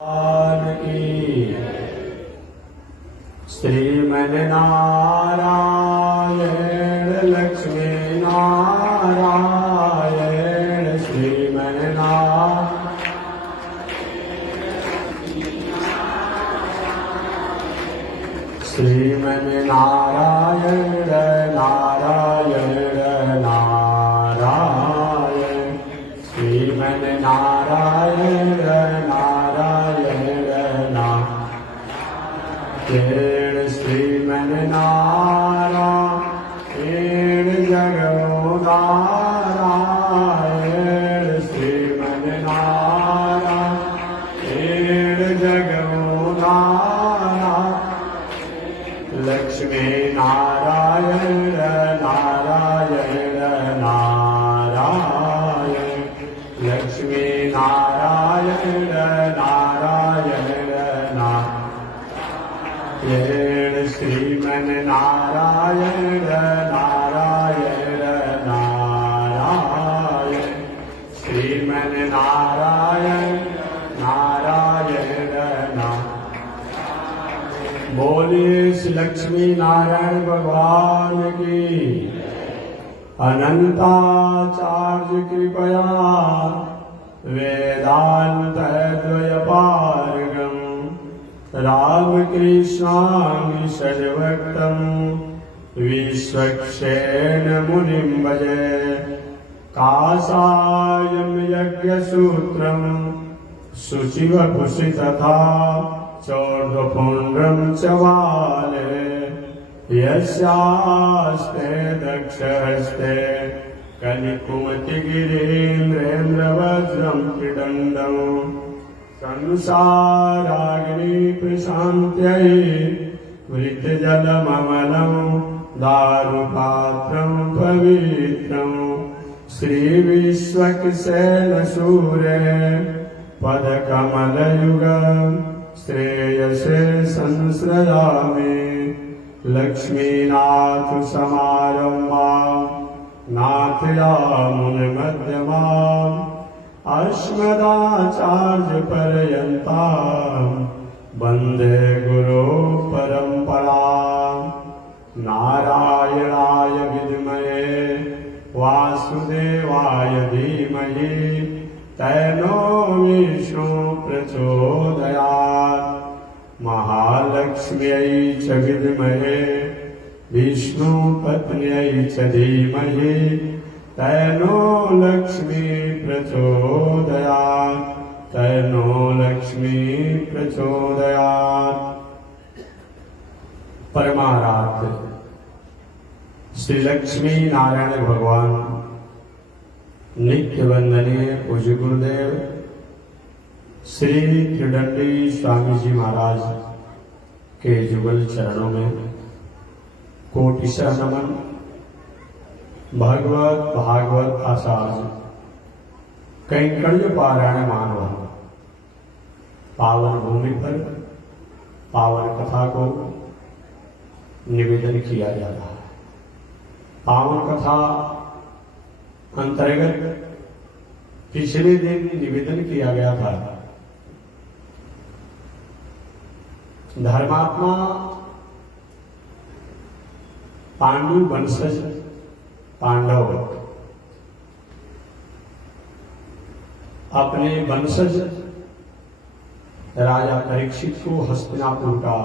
की श्रीमन्नारायण लक्ष्मी नारायण श्रीमन्नारायण नारायण नारायण श्रीमन्नारायण नारायण श्रीमन्नारायण जगन्नारायण श्रीमन्नारायण जगन्नारायण लक्ष्मी नारायण नारायण नारायण लक्ष्मी नारायण नारायण नारायण श्रीमन्नारायण नारायण नारायण श्रीमन्नारायण नारायण नारायण। बोलिए श्री लक्ष्मी नारायण भगवान की अनंताचार्य कृपया वेदांत द्वयपारगम रामकृष्णामि षड्भक्तं विश्वक्सेन मुनिं भजे काषायं यज्ञसूत्रं शुचिवपुषि तथा चौर्ध्वपुण्ड्रं च वाले यस्यास्ते दक्षहस्ते कलिकुमतिगिरीन्द्रेन्द्रवज्रं त्रिदण्डम् संसाराग्नि प्रशान्त्यै वृद्धजलममलं दारुपात्रं पवित्रं श्रीविश्वक्सेनसूरे पदकमलयुग श्रेयसे संश्रयामि लक्ष्मीनाथ समारम्भां नाथयामुनमध्यमाम् अस्मदाचार्यपर्यन्तां वन्दे गुरो परम्परां नारायणाय विद्महे वासुदेवाय धीमहि तन्नो विष्णु प्रचोदयात् महालक्ष्म्यै च विद्महे विष्णुपत्न्यै च धीमहि तन्नो लक्ष्मी प्रचोदयात् तन्नो लक्ष्मी प्रचोदयात्। परमाराध्य श्री लक्ष्मी नारायण भगवान नित्य वंदनीय पूज्य गुरुदेव श्री त्रिदंडी स्वामी जी महाराज के जुगल चरणों में कोटिशः नमन। भगवत भागवत आचार्य कैंकर्य पारायण मानव पावन भूमि पर पावन कथा को निवेदन किया जा रहा है। पावन कथा अंतर्गत पिछले दिन निवेदन किया गया था धर्मात्मा पांडु वंशज पांडव अपने वंशज राजा परीक्षित को हस्तिनापुर का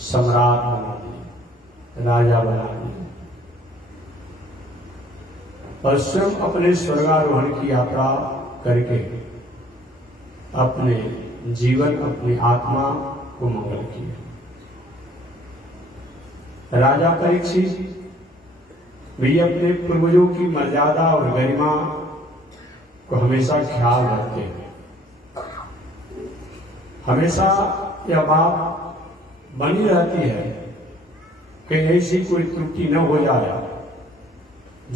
सम्राट बना दिया, राजा बना दिया और स्वयं अपने स्वर्गारोहण की यात्रा करके अपने जीवन अपनी आत्मा को मंगल किया। राजा परीक्षित भी अपने पूर्वजों की मर्यादा और गरिमा को हमेशा ख्याल रखते हैं। हमेशा यह बात बनी रहती है कि ऐसी कोई त्रुटि न हो जाए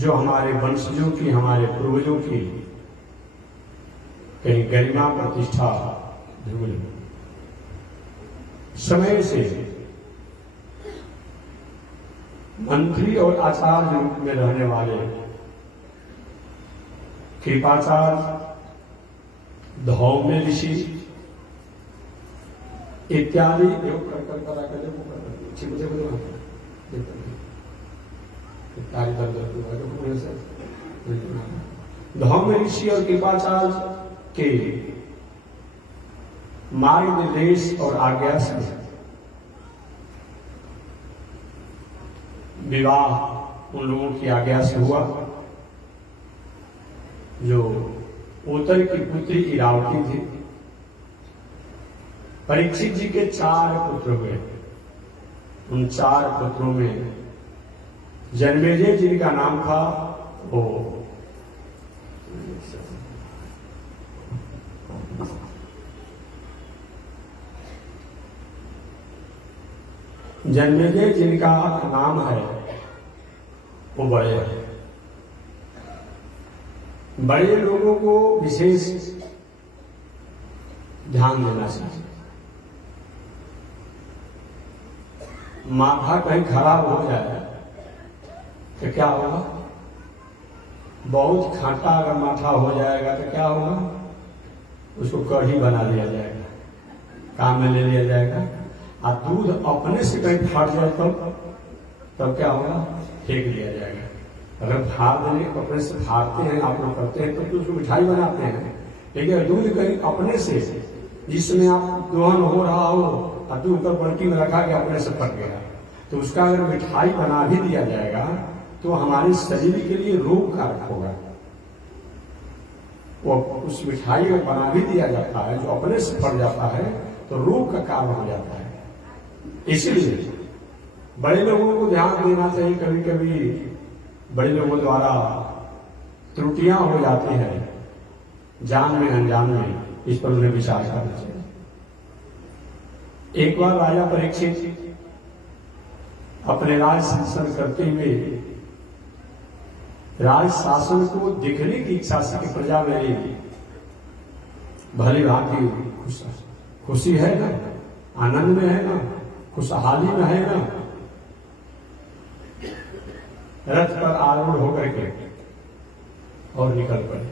जो हमारे वंशजों की हमारे पूर्वजों की कहीं गरिमा प्रतिष्ठा धूल। समय से मंत्री और आचार्य रूप में रहने वाले कृपाचार्य धौम्य ऋषि इत्यादि धौम्य ऋषि और कृपाचार्य के मार्ग निर्देश और आज्ञा से विवाह उन लोगों की आज्ञा से हुआ जो उत्तर की पुत्री इरावती थी। परीक्षित जी के 4 पुत्र हुए। उन 4 पुत्रों में जन्मेजय जिनका नाम था वो जन्मेजय जिनका नाम है वो बड़े हैं। बड़े लोगों को विशेष ध्यान देना चाहिए। माथा कहीं खराब हो जाए तो क्या होगा? बहुत खाटा अगर माथा हो जाएगा तो क्या होगा? उसको कढ़ी बना लिया जाएगा, काम में ले लिया जाएगा। और दूध अपने से कहीं फाट जाए तब क्या होगा? फेंक दिया जाएगा। अगर फाड़ देने अपने से फाड़ते हैं, आप लोग करते हैं तो उसको मिठाई बनाते हैं। लेकिन दूध कहीं अपने से जिसमें आप दोहन हो रहा हो और दूध पर बल्टी में रखा गया अपने से फट गया तो उसका अगर मिठाई बना भी दिया जाएगा तो हमारे शरीर के लिए रोग कारक होगा। वो उस मिठाई को बना भी दिया जाता है जो अपने से फट जाता है तो रोग का कारण हो जाता है। इसीलिए बड़े लोगों को ध्यान देना चाहिए। कभी कभी बड़े लोगों द्वारा त्रुटियां हो जाती हैं जान में अनजान में, इस पर उन्हें विचार करना चाहिए। एक बार राजा परीक्षित अपने राज शासन करते हुए राज शासन को देखने की इच्छा से कि प्रजा मेरी भली भांति खुशी है ना, आनंद में है ना, खुशहाली में है ना, रथ पर आरूढ़ होकर के और निकल पड़े।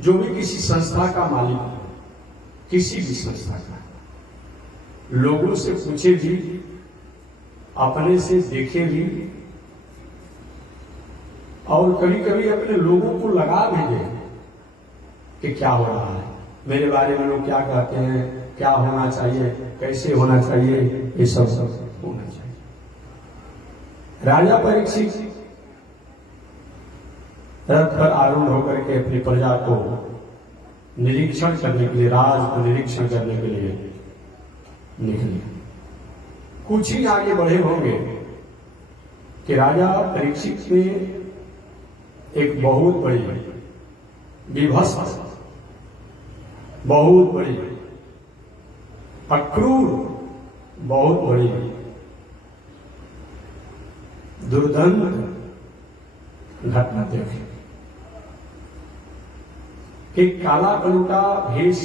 जो भी किसी संस्था का मालिक हो, किसी भी संस्था का, लोगों से पूछे भी, अपने से देखे भी, और कभी कभी अपने लोगों को लगा भेजे कि क्या हो रहा है, मेरे बारे में लोग क्या कहते हैं, क्या होना चाहिए, कैसे होना चाहिए, ये सब होना चाहिए। राजा परीक्षित रथ पर आरूढ़ होकर के अपनी प्रजा को निरीक्षण करने के लिए, राज को निरीक्षण करने के लिए निकले। कुछ ही आगे बढ़े होंगे कि राजा परीक्षित ने एक बहुत बड़ी विभत्स, बहुत बड़ी अक्रूर, बहुत बड़ी दुर्दांत घटना देखी। एक काला कलूटा भेष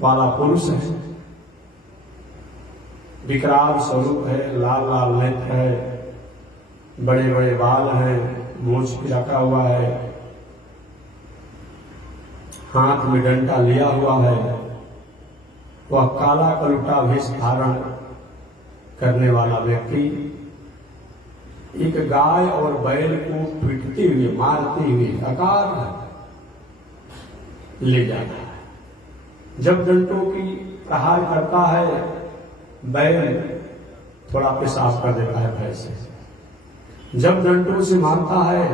वाला पुरुष है, विकराल स्वरूप है, लाल लाल नेत्र है, बड़े बड़े बाल हैं, मूंछ भी रखा हुआ है, हाथ में डंडा लिया हुआ है। वह काला कलूटा भेष धारण करने वाला व्यक्ति एक गाय और बैल को पीटते हुए, मारते हुए अकाल ले जाता है। जब डंडों की प्रहार करता है, बैल थोड़ा पेशाब कर देता है भय से। जब डंडों से मारता है,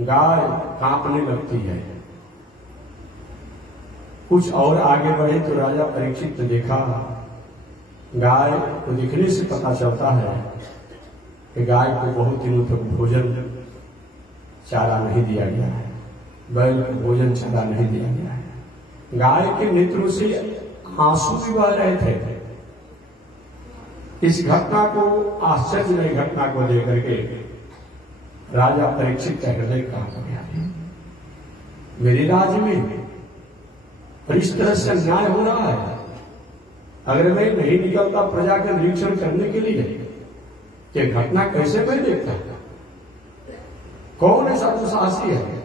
गाय कांपने लगती है। कुछ और आगे बढ़े तो राजा परीक्षित ने देखा, गाय को दिखने से पता चलता है कि गाय को बहुत दिनों तक भोजन चारा नहीं दिया गया है, बैल को भोजन चारा नहीं दिया गया है। गाय के नेत्रों से आंसू भी बह रहे थे। इस घटना को, आश्चर्यमय घटना को देख करके राजा परीक्षित का हृदय कांप गया। मेरे राज्य में इस तरह से अन्याय हो रहा है। अगर मैं नहीं निकलता प्रजा का निरीक्षण करने के लिए, ये घटना कैसे मैं देखता? कौन ऐसा दुसाहसी है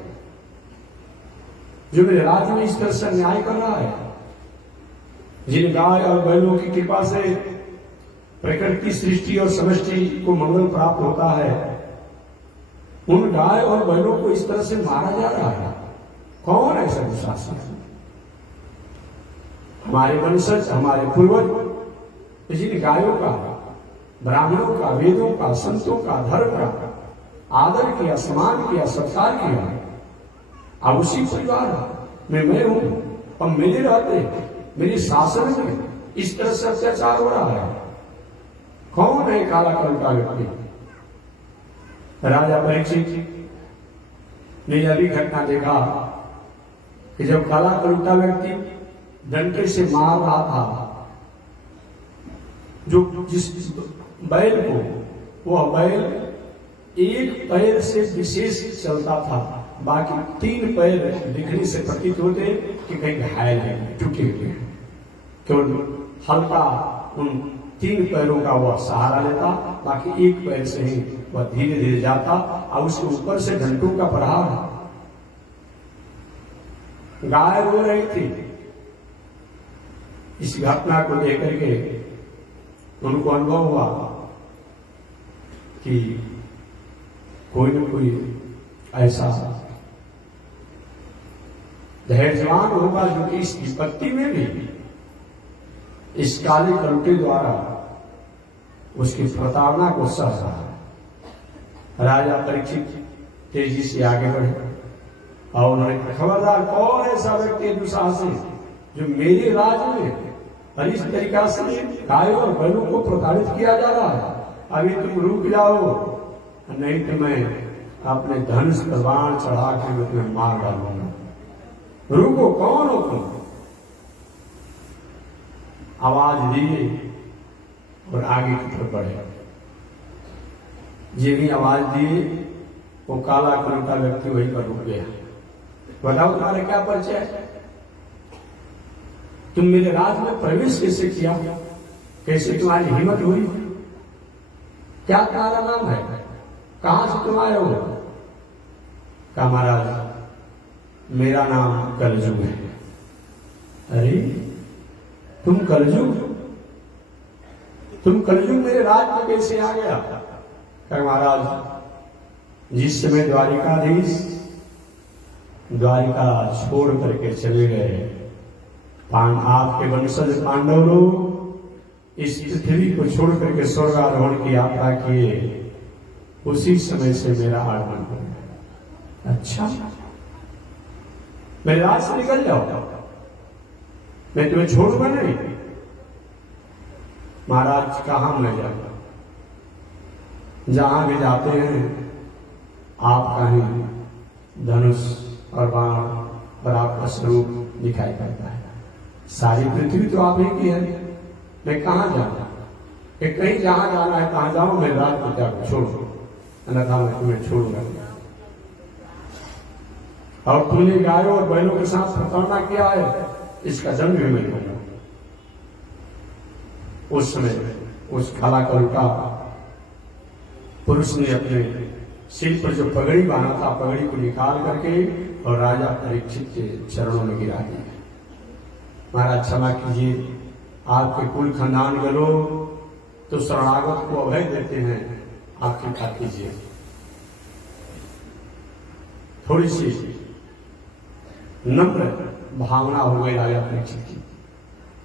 जो मेरे राज्य में इस तरह से न्याय कर रहा है, जिन गाय और बैलों की कृपा से प्रकृति सृष्टि और समष्टि को मंगल प्राप्त होता है, उन गाय और बैलों को इस तरह से मारा जा रहा है। कौन ऐसा दुशासन? हमारे वंशज, हमारे पूर्वज जिन गायों का, ब्राह्मणों का, वेदों का, संतों का, धर्म का आदर किया, सम्मान किया, सत्कार किया, अब उसी परिवार में मैं हूं और मेरे रहते, मेरे शासन में इस तरह से अत्याचार हो रहा है। कौन है काला कलम का व्यक्ति? राजा परीक्षित ने अभी घटना देखा कि जब काला कलुटा व्यक्ति डंडे से मार रहा था, जो जिस बैल को, वह बैल एक पैर से विशेष चलता था, बाकी 3 पैर दिखने से प्रतीत होते कि कहीं घायल है, टूटे हुए हैं। केवल हल्का उन 3 पैरों का वह सहारा लेता, बाकी 1 पैर से ही वह धीरे धीरे जाता और उसके ऊपर से घंटों का प्रहार। गाय रो रही थी। इस घटना को देख करके उनको अनुभव हुआ कि कोई न कोई ऐसा धैर्यवान होगा जो कि इस विपत्ति में भी इस काले कलुटे द्वारा उसकी प्रताड़ना को सह रहा है। राजा परीक्षित तेजी से आगे बढ़े और उन्होंने खबरदार, कौन ऐसा व्यक्ति दुशासन जो मेरे राज्य में और इस तरीका से गायों और बैलों को प्रताड़ित किया जा रहा है? अभी तुम रुक जाओ, नहीं तो मैं अपने धनुष पर बाण चढ़ा के मैं तुम्हें मार डालूंगा। रुको, कौन हो तुम? आवाज दिए और आगे की तरफ बढ़े। ये भी आवाज दिए, वो काला कलुटा व्यक्ति वहीं पर रुक गया। बताओ तुम्हारा क्या परिचय है? तुम मेरे राज में प्रवेश कैसे किया? कैसे तुम्हारी हिम्मत हुई? क्या तुम्हारा नाम है? कहां से तुम आए हो? कहा महाराज मेरा नाम कलजुग है। अरे तुम कलजुग? तुम कलजुग मेरे राज में कैसे आ गया? कहा महाराज जिस समय द्वारिकाधीश द्वारिका छोड़ करके चले गए, आपके वंशज पांडव लोग इस पृथ्वी को छोड़ करके स्वर्गारोहण की यात्रा किए, उसी समय से मेरा आगमन हो गया। अच्छा, मेरे राज से निकल जाओ, मैं तुम्हें छोड़ूंगा नहीं। महाराज कहां मैं जाऊंगा? जहां भी जाते हैं आपका ही धनुष और बाण और आपका स्वरूप दिखाई पड़ता है। सारी पृथ्वी तो आप ही की है, मैं कहां जाऊं? कहीं जहां जाना है कहां जाऊं? मैं रात को क्या छोड़ो, अन्यथा मैं तुम्हें छोड़ूंगा। और तुमने गायों और बैलों के साथ प्रताड़ना किया है, इसका दंड भी मैं लूंगा। उस समय उस काला कलुटा पुरुष ने अपने सिर पर जो पगड़ी बांधा था, पगड़ी को निकाल करके और राजा परीक्षित के चरणों में गिरा दिया। महाराज क्षमा कीजिए, आपके कुल खानदान के लोग तो शरणागत को अभय देते हैं, आप कृपा कीजिए। थोड़ी सी नम्र भावना हो गई राजा परीक्षित की।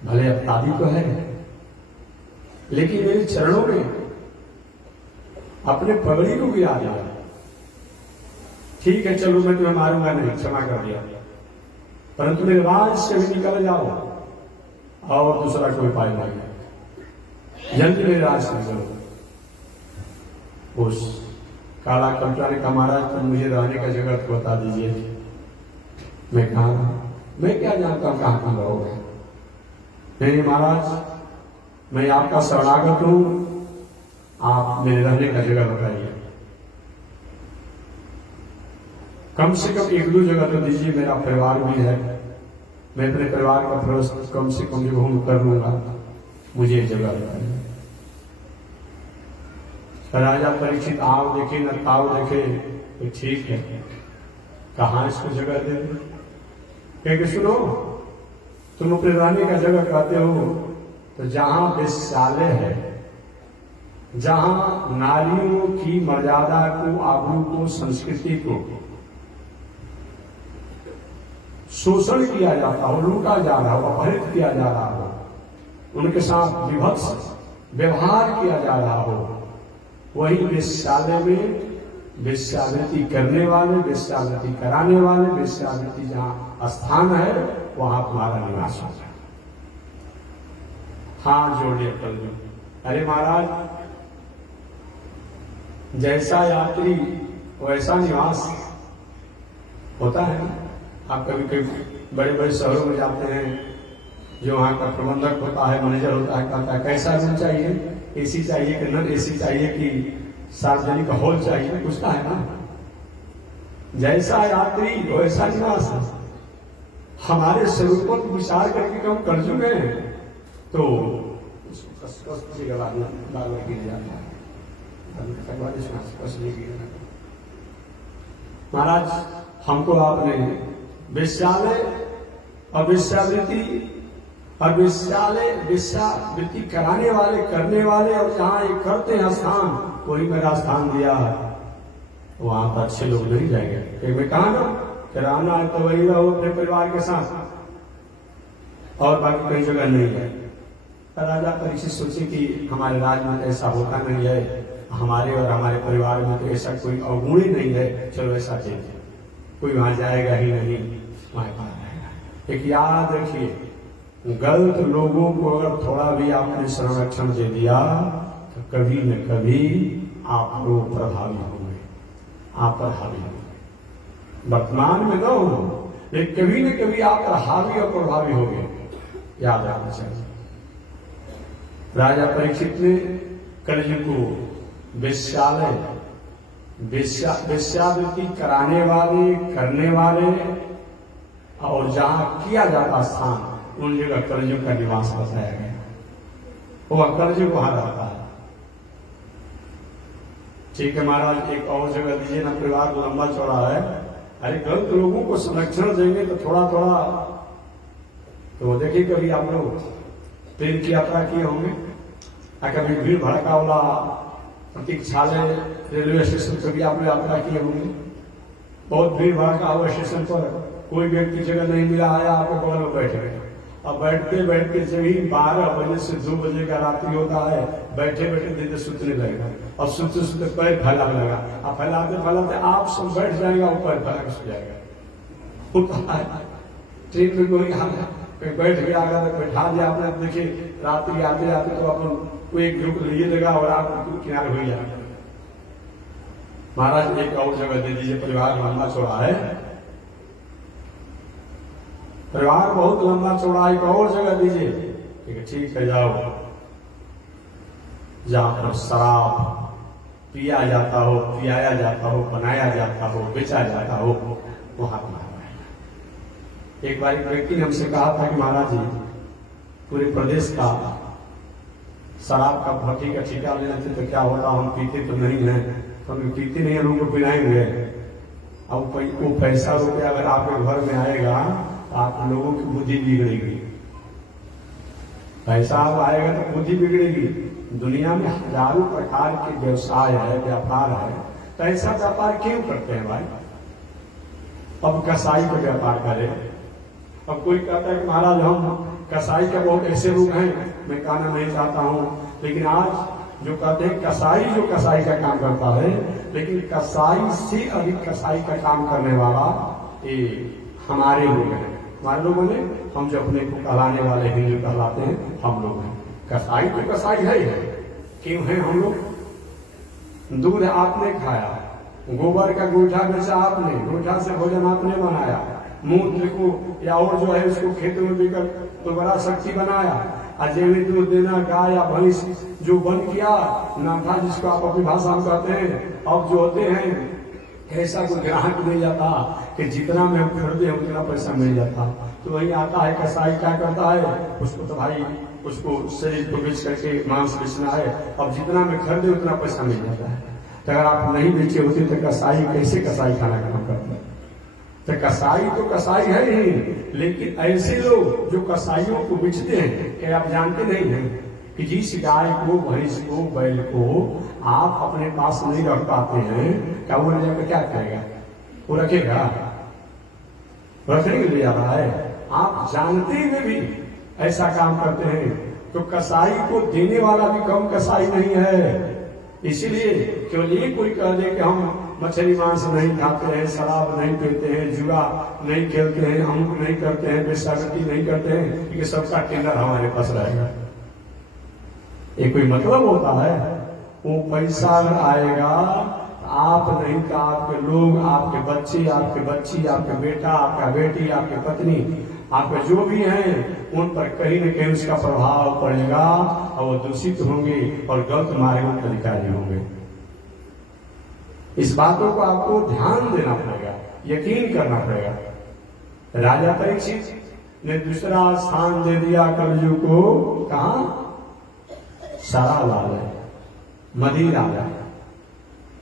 भले अपराधी तो है, लेकिन मेरे चरणों में अपने पगड़ी को गिरा दिया। ठीक है, चलो मैं तुम्हें मारूंगा नहीं, क्षमा कर दिया, परंतु मेरे राज से भी निकल जाओ और दूसरा कोई उपाय नहीं। जल्दी मेरे राज से निकलो। उस काला कलुटा ने कहा महाराज तुम मुझे रहने का जगह तो बता दीजिए। मैं कहा मैं क्या जानता हूं कहां तुम रहोगे? नहीं महाराज मैं आपका शरणागत हूं, आप मेरे रहने का जगह बताइए। कम से कम 1-2 जगह तो दीजिए, मेरा परिवार भी है, मैं अपने परिवार का प्रवेश कम से कम जगह कर लूंगा, मुझे एक जगह बताइए। राजा परीक्षित आओ देखे न ताव देखे, तो ठीक है, कहां इसको जगह दे? क्योंकि सुनो, तुम अपने रहने का जगह कहते हो, तो जहां वेश्यालय है, जहां नारियों की मर्यादा को, आबरू को, संस्कृति को शोषण किया जाता हो, लूटा जा रहा हो, अपहरित किया जा रहा हो, उनके साथ विभत्स व्यवहार किया जा रहा हो, वही वेश्यालय में वेश्यावृत्ति करने वाले, वेश्यावृत्ति कराने वाले, वेश्यावृत्ति जहां स्थान है वहां तुम्हारा निवास होगा। हाथ जोड़िए कल में, अरे महाराज, जैसा यात्री वैसा निवास होता है। आप कभी कभी बड़े बड़े शहरों में जाते हैं, जो वहां का प्रबंधक होता है, मैनेजर होता है, कहता है कैसा रूम चाहिए, एसी चाहिए कि नॉन एसी चाहिए कि सार्वजनिक हॉल चाहिए, पूछता है ना। जैसा यात्री वैसा निवास। हमारे स्वरूपों को विचार करके हम कर चुके हैं, तो उसको कस गिर जाता है। महाराज, हमको आपने वेश्यालय और वेश्यावृत्ति और वेश्यावृत्ति कराने वाले, करने वाले, और जहां ये करते हैं स्थान, वही मेरा स्थान दिया। वहां पर अच्छे लोग नहीं जाएंगे। मैं कहा ना कि रहना है तो वही रहो अपने परिवार के साथ, और बाकी कई जगह नहीं है। राजा परीक्षित सोचे कि हमारे राज्य में ऐसा होता नहीं है, हमारे और हमारे परिवार में तो ऐसा कोई अवगुण ही नहीं है, चलो ऐसा चीज कोई वहां जाएगा ही नहीं, वहां रहेगा। एक याद रखिए, गलत लोगों को अगर थोड़ा भी आपने संरक्षण दे दिया तो कभी न कभी आप लोग प्रभावी होंगे, आप प्रभावी होंगे। वर्तमान में न हो, लेकिन कभी न कभी आप हावी और प्रभावी होंगे, याद रखना चाहिए। राजा परीक्षित ने कलयुग को वेश्यालय, वेश्यावृत्ति कराने वाले, करने वाले, और जहां किया जाता स्थान, उन जगह कलयुग का निवास बताया गया। वो कलयुग वहां रहता है। ठीक है महाराज, एक और जगह दीजिए ना, परिवार लंबा चौड़ा है। अरे गलत लोगों को संरक्षण देंगे तो थोड़ा थोड़ा, तो देखिए कभी आप लोग ट्रेन की यात्रा किए होंगे, कभी भीड़ भड़का वाला प्रतीक्षालय रेलवे स्टेशन पर भी आपने यात्रा किए होंगे। बहुत भीड़ भड़का हुआ स्टेशन पर, कोई व्यक्ति जगह नहीं मिला, आया आपके बगल में बैठ गए। अब बैठते बैठते जब ही 12 बजे से 2 बजे का रात्रि होता है, बैठे बैठे धीरे सुतने लगेगा, और सुनते सुनते पैर फैलाने लगा, अब फैलाते फैलाते आप सब बैठ जाएगा, वो पैर फैला के सो जाएगा। ट्रेन में कोई बैठ गया, अगर बैठा दिया आपने, देखिए रात्रि आते आते तो अपन वो एक ग्रुप लिए लगा और आप किनारे हो जाए। महाराज एक और जगह दे दीजिए, परिवार लंबा चौड़ा है, परिवार बहुत लंबा चौड़ा, एक और जगह दीजिए। ठीक है, जाओ जहां पर शराब पिया जाता हो, पियाया जाता हो, बनाया जाता हो, बेचा जाता हो, वहां तुम्हारा। एक बार एक व्यक्ति ने हमसे कहा था कि महाराज जी, पूरे प्रदेश का शराब का भट्टी का ठेका लेना चाहिए, तो क्या होता, हम पीते तो नहीं है, तो हम पीते नहीं है, लोगों को पिलाएंगे। अब वो पैसा रुपया अगर आपके घर में आएगा, आप लोगों की बुद्धि बिगड़ेगी। पैसा अब आएगा तो बुद्धि बिगड़ेगी। दुनिया में हजारों प्रकार के व्यवसाय है, व्यापार है, तो ऐसा व्यापार क्यों करते हैं भाई? अब कसाई का व्यापार करें। अब कोई कहता है कि महाराज हम कसाई का बहुत ऐसे लोग हैं, मैं कहना नहीं चाहता हूं, लेकिन आज जो कहते हैं कसाई, जो कसाई का काम करता है, लेकिन कसाई से अधिक कसाई का काम करने वाला ये हमारे लोग हैं। हमारे लोगों ने, हम जो अपने को कहलाने वाले हिंदू कहलाते हैं, हम लोग हैं। कसाई तो कसाई है ही है। क्यों है हम लोग? दूध आपने खाया, गोबर का गोईठा बेचा आपने, गोईठा से भोजन आपने बनाया, मूत्र को या और जो है उसको खेतों में बिकर तो बड़ा शक्ति बनाया, अजैविक दूध देना, गाय या भैंस जो बंद किया, नाथा जिसको आप अपनी भाषा में कहते हैं। अब जो होते हैं, ऐसा कोई ग्राहक मिल जाता कि जितना में हम खरीदे उतना पैसा मिल जाता। तो वही आता है कसाई, क्या करता है, उसको तो भाई उसको शरीर को बेच करके मांस बेचना है, अब जितना में खरीदे उतना पैसा मिल जाता है। तो अगर आप नहीं बेचे होते तो कसाई कैसे कसाई खाना काम करता है? तो कसाई तो कसाई है ही, लेकिन ऐसे लोग जो कसाईयों को बेचते हैं, क्या आप जानते नहीं हैं कि जिस गाय को, भैंस को, बैल को आप अपने पास नहीं रख पाते हैं, क्या वो ले जाकर क्या करेगा? वो रखेगा? रखने के लिए जा रहा है। आप जानते हुए भी ऐसा काम करते हैं, तो कसाई को देने वाला भी कम कसाई नहीं है। इसीलिए केवल ये कोई कह दे कि हम मछली मांस नहीं खाते हैं, शराब नहीं पीते हैं, जुआ नहीं खेलते हैं, अमुक नहीं करते हैं, बेसागती नहीं करते हैं, क्योंकि सबका टेंडर हमारे पास रहेगा, ये कोई मतलब होता है? वो पैसा अगर आएगा, आप नहीं तो आपके लोग, आपके बच्चे, आपके बच्ची, आपके बेटा, आपका बेटी, आपकी पत्नी, आपके जो भी हैं, उन पर कहीं न कहीं उसका प्रभाव पड़ेगा और वो दूषित होंगे और गलत मार्ग पर अधिकारी होंगे। इस बातों को आपको ध्यान देना पड़ेगा, यकीन करना पड़ेगा। राजा परीक्षित ने दूसरा स्थान दे दिया कलयुग को। कहा? शराबालय, मदिरालय,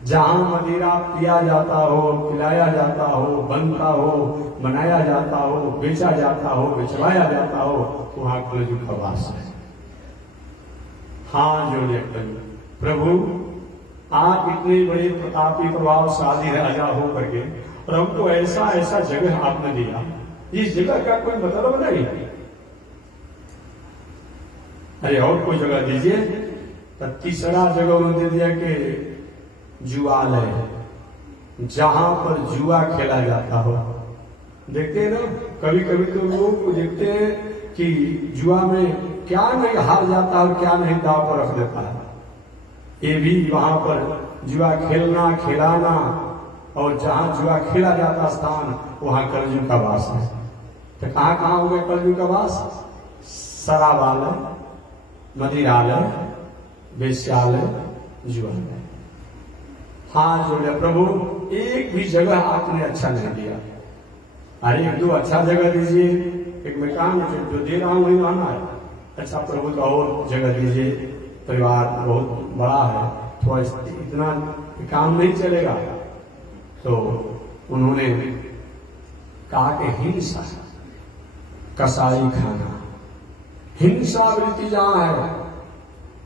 जहां मदिरा पिया जाता हो, पिलाया जाता हो, बनता हो, बनाया जाता हो, बेचा जाता हो, बेचवाया जाता हो, वहां कलयुग का वास है। हाँ जोड़े प्रभु, आप इतने बड़े प्रतापी प्रभावशाली राजा हो करके और हमको ऐसा ऐसा जगह आपने दिया, इस जगह का कोई मतलब नहीं। अरे और कोई जगह दीजिए। तो तीसरा जगह उन्होंने दे दिया कि जुआलय, जहां पर जुआ खेला जाता हो। देखते हैं ना, कभी कभी तो लोग देखते हैं कि जुआ में क्या नहीं हार जाता और क्या नहीं दाव पर रख देता है। ये भी वहां पर जुआ खेलना, खिलाना, और जहां जुआ खेला जाता स्थान, वहां कलयुग का वास है। तो कहां कहां हो गए कलयुग का वास? शराबालय, मदिरालय, वेश्यालय, जुआलय। हाँ जोड़े प्रभु, एक भी जगह आपने अच्छा नहीं दिया। अरे एक दो अच्छा जगह दीजिए। एक मैं काम जो दे रहा हूं वही रहना है। अच्छा प्रभु तो और जगह दीजिए, परिवार बहुत बड़ा है, थोड़ा इतना काम नहीं चलेगा। तो उन्होंने कहा कि हिंसा, कसाई खाना, हिंसा वृत्ति जहां है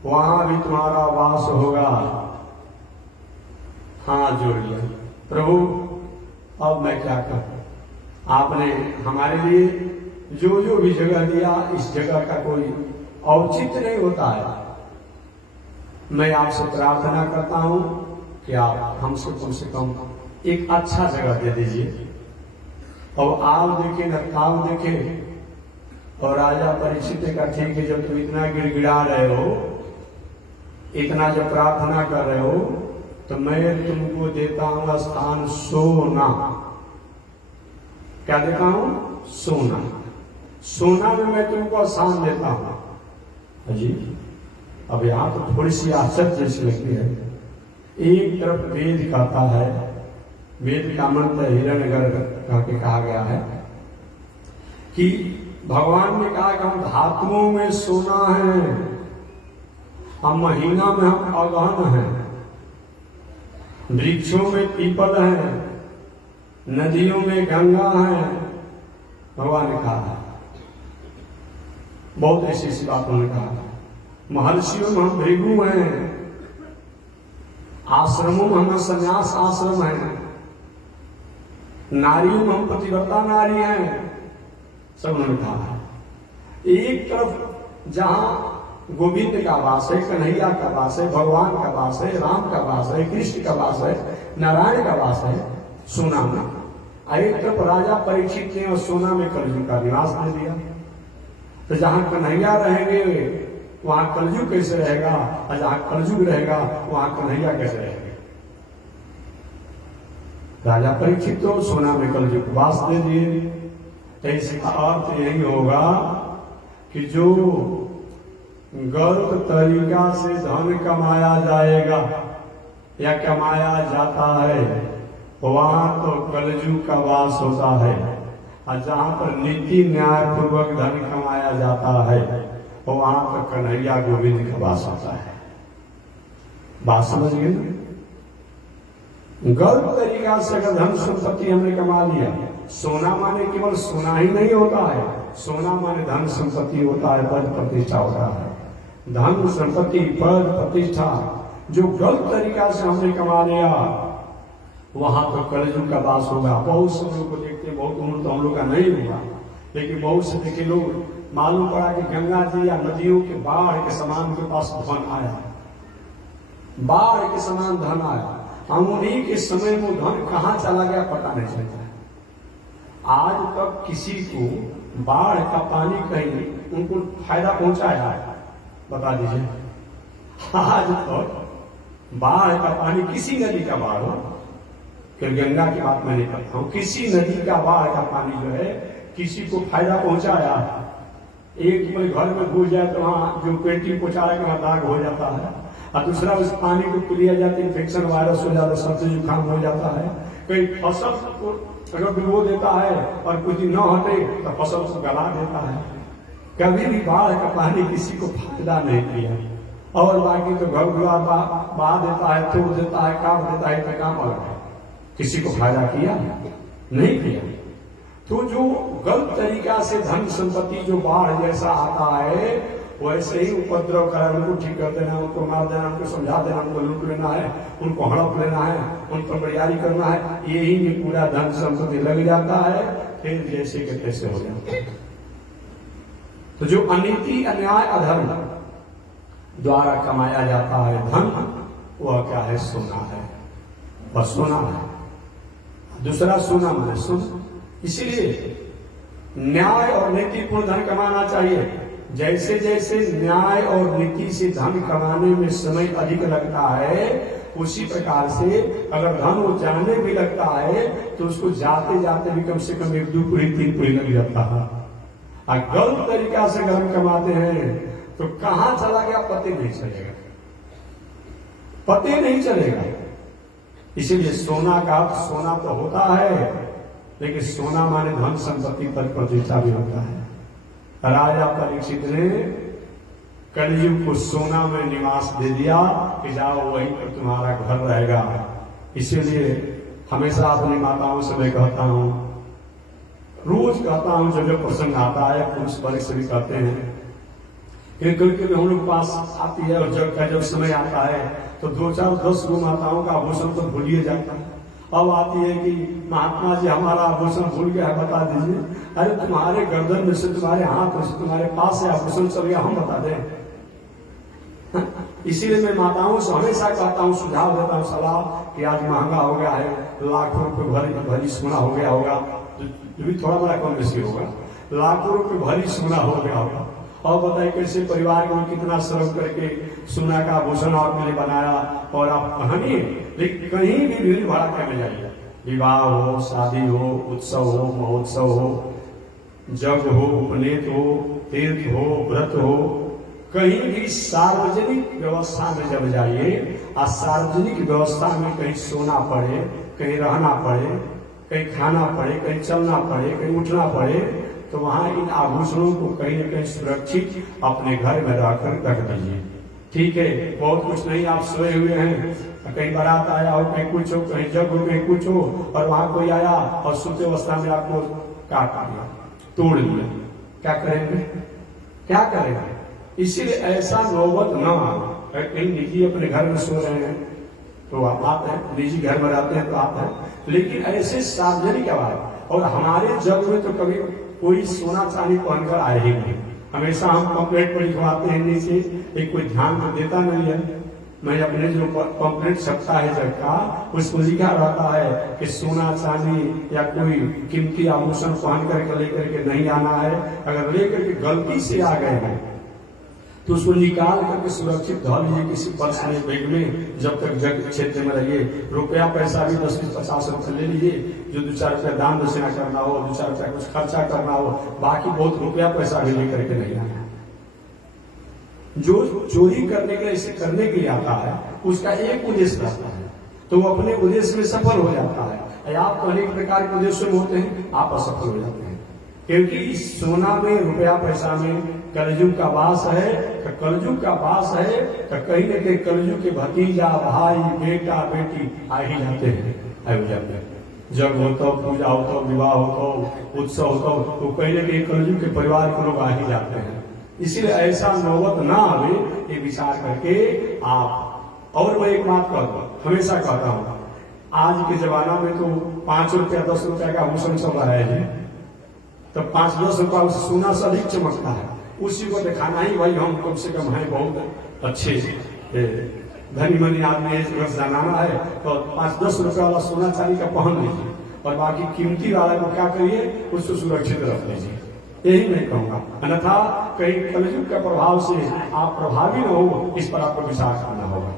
वहां भी तुम्हारा वास होगा। हाँ जोड़ लिया। प्रभु अब मैं क्या करूं? आपने हमारे लिए जो जो भी जगह दिया, इस जगह का कोई औचित्य नहीं होता है। मैं आपसे प्रार्थना करता हूं कि आप हमसे कम से कम एक अच्छा जगह दे दीजिए। और आप देखें न काम देखें। और राजा परीक्षित का ठीक है, जब तुम इतना गिड़गिड़ा रहे हो, इतना जब प्रार्थना कर रहे हो, तो मैं तुमको देता हूं स्थान सोना। क्या देता हूं? सोना। सोना में मैं तुमको स्थान देता हूं। जी अब यहां तो थोड़ी सी आश्चर्य जैसी लगती है। एक तरफ वेद कहता है, वेद का मंत्र हिरण्यगर्भ करके कहा गया है कि भगवान ने कहा कि हम धातुओं में सोना है, हम महीना में हम अगहन हैं, वृक्षों में पीपल है, नदियों में गंगा है। भगवान ने कहा है, बहुत ऐसी ऐसी बात उन्होंने कहा। महर्षियों में हम भृगु हैं, आश्रमों में हम संन्यास आश्रम है, नारियों में हम पतिव्रता नारी हैं। सब उन्होंने कहा है। एक तरफ जहां गोविंद का वास है, कन्हैया का वास है, भगवान का वास है, राम का वास है, कृष्ण का वास है, नारायण का वास है, सोना में। एक तरफ राजा परीक्षित ने और सोना में कलयुग का निवास दे दिया। तो जहां कन्हैया रहेंगे वहां कलयुग कैसे रहेगा, और जहां कलयुग रहेगा वहां कन्हैया कैसे रहेगा? राजा परीक्षित तो सोना में कलयुग वास दे दिए। तो इसका अर्थ यही होगा कि जो गलत तरीका से धन कमाया जाएगा या कमाया जाता है, वहां तो कलयुग का वास होता है। और जहां पर नीति न्याय पूर्वक धन कमाया जाता है, वहां पर कन्हैया गोविंद का वास होता है। बात समझ गए? गलत तरीका से अगर धन संपत्ति हमने कमा लिया सोना माने केवल सोना ही नहीं होता है, सोना माने धन संपत्ति होता है, पद प्रतिष्ठा होता है। धन संपत्ति पद प्रतिष्ठा जो गलत तरीका से हमने कमा लिया, वहां तो कलयुग का वास होगा। बहुत से लोग को देखते, बहुत उम्र तो हम लोग का नहीं हुआ, लेकिन बहुत से देखे लोग मालूम पड़ा कि गंगा जी या नदियों के बाढ़ के समान के पास धन आया, बाढ़ के समान धन आया। हम उन्हीं के समय में धन कहाँ चला गया पता नहीं चलता। आज तक किसी को बाढ़ का पानी कहीं उनको फायदा पहुंचाया है? बता दीजिए। आज तक बाढ़ का पानी, किसी नदी का बाढ़ हो, फिर गंगा की बात मैं नहीं करता हूं, किसी नदी का बाढ़ का पानी जो है किसी को फायदा पहुंचाया है? एक कोई घर में घुस जाए तो वहां जो पेंटिंग पहुंचाया के वहां दाग हो जाता है, और दूसरा उस पानी को पी लिया जाता है, इन्फेक्शन वायरस हो जाता है, सर्दी जुकाम हो जाता है। कई फसल को अगर डुबो देता है और कुछ दिन न हटे तो फसल को गला देता है। कभी भी बाढ़ का पानी किसी को फायदा नहीं किया, और बाकी तो घर द्वार बहा देता है, तोड़ देता है, काट देता है, तो काम अलग है। किसी को फायदा किया? नहीं किया। तो जो गलत तरीका से धन संपत्ति जो बाढ़ जैसा आता है, वैसे ही उपद्रव करा, उनको ठीक कर देना, उनको मार देना, उनको समझा देना, उनको लूट लेना है, उनको हड़प लेना है, उन पर बरियारी करना है, यही में पूरा धन संपत्ति लग जाता है, फिर जैसे के तैसे हो जाता है। तो जो अनीति अन्याय अधर्म द्वारा कमाया जाता है धन, वह क्या है? सोना है, वह सोना है। दूसरा सोना माने सोना। इसीलिए न्याय और नीतिपूर्ण धन कमाना चाहिए। जैसे जैसे न्याय और नीति से धन कमाने में समय अधिक लगता है, उसी प्रकार से अगर धन वो जाने भी लगता है तो उसको जाते जाते भी कम से कम 1-2 पीढ़ी 3 पीढ़ी लग जाता है। और गलत तरीका से अगर हम कमाते हैं तो कहां चला गया पता नहीं चलेगा, पता नहीं चलेगा। इसीलिए सोना का अर्थ सोना तो होता है, लेकिन सोना माने धन संपत्ति पर प्रतिष्ठा भी होता है। राजा परीक्षित ने कलयुग को सोना में निवास दे दिया कि जाओ वहीं पर तुम्हारा घर रहेगा। इसीलिए हमेशा अपनी माताओं से मैं कहता हूं, रोज कहता हूं, जब जब प्रसंग आता है, पुरुष वर्ग से भी कहते हैं, क्योंकि हम लोग पास आती है और जब समय आता है तो 2-4-10 गो माताओं का आभूषण तो भूलिए जाता है। अब आती है कि महात्मा जी हमारा आभूषण भूल गया है, बता दीजिए। अरे तुम्हारे गर्दन में से, तुम्हारे हाथ में से, तुम्हारे पास से आभूषण चल गया, हम बता दें? इसीलिए मैं माताओं से हमेशा कहता हूँ, सुझाव देता हूँ, सलाह कि आज महंगा हो गया है, लाखों रुपए भरी सोना हो गया होगा, जो भी थोड़ा बड़ा कम बेसी होगा, लाखों रुपए भरी सोना हो गया होगा। और बताइए कैसे परिवार में कितना श्रम करके सोना का आभूषण आपके लिए बनाया, और आप कहानी, लेकिन कहीं भी भीड़ भड़ाके में जाइए, विवाह हो, शादी हो, उत्सव हो, महोत्सव हो, जग हो, उपनेत हो, तीर्थ हो, व्रत हो, कहीं भी सार्वजनिक व्यवस्था में जब जाइए, और सार्वजनिक व्यवस्था में कहीं सोना पड़े, कहीं रहना पड़े, कहीं खाना पड़े, कहीं चलना पड़े, कहीं उठना पड़े, तो वहां इन आभूषणों को कहीं न कहीं सुरक्षित अपने घर में रखकर रख दीजिए। ठीक है, बहुत कुछ नहीं, आप सोए हुए हैं, कहीं बारात आया हो, कहीं कुछ हो, कहीं जग हो, कहीं कुछ हो, और वहां कोई आया और सोते अवस्था में आपको काट दिया, तोड़ दिया, क्या करेंगे? क्या करेंगे? इसीलिए ऐसा नौबत न आए। कहीं निजी अपने घर में सो रहे हैं तो आप आते हैं, निजी घर में रहते हैं तो आते हैं, लेकिन ऐसे सार्वजनिक आवाज। और हमारे जग में तो कभी कोई सोना चांदी पहनकर आए ही नहीं। हमेशा हम पंपलेट पर लिखवाते हैं नीचे, एक कोई ध्यान तो देता नहीं है। मैं अपने जो पंपलेट छपता है जग का, उसमें लिखा रहता है कि सोना चांदी या कोई कीमती आभूषण पहन करके लेकर के नहीं आना है। अगर लेकर के गलती से आ गए हैं तो उसको निकाल करके सुरक्षित धर लीजिए किसी पर्स में, बैग में। जब तक जग क्षेत्र में रहिए, रुपया पैसा भी 10-50 रुपए ले लीजिए, जो 2-4 रुपया दान दक्षिणा करना हो, 2-4 रुपया कुछ खर्चा करना हो, बाकी बहुत रुपया पैसा भी लेकर के नहीं आना। जो चोरी करने के लिए, इसे करने के लिए आता है, उसका एक उद्देश्य रहता है, तो वो अपने उद्देश्य में सफल हो जाता है। आप तो अनेक प्रकार के उद्देश्य में होते हैं, आप असफल हो जाते हैं। क्योंकि इस सोना में, रुपया पैसा में कलयुग का वास है। तो कलयुग का वास है तो कहीं न कहीं कलयुग के भतीजा, भाई, बेटा, बेटी आ ही जाते हैं, आ जाते हैं। जग होता, पूजा होता, विवाह होता, उत्सव होता, तो कहीं ना कहीं कलयुग के परिवार के लोग आ ही जाते हैं। इसलिए ऐसा नौबत ना आवे ये विचार करके आप। और मैं एक बात हमेशा कहता हूं, आज के जमाना में तो 5 रुपया 10 रुपया का भूषण सब है, तो 5-10 रुपया उस सोना से अधिक चमकता है। उसी को दिखाना ही भाई हम कम से कम है, बहुत अच्छे धनी मनी आदमी जनाना है, तो 5-10 रुपया वाला सोना चांदी का पहन लीजिए, और बाकी कीमती वाला को क्या करिए, उसको सुरक्षित रख लीजिए। यही मैं कहूंगा, अन्यथा कहीं कलयुग के प्रभाव से आप प्रभावी न हो, इस पर आपको विचार करना होगा।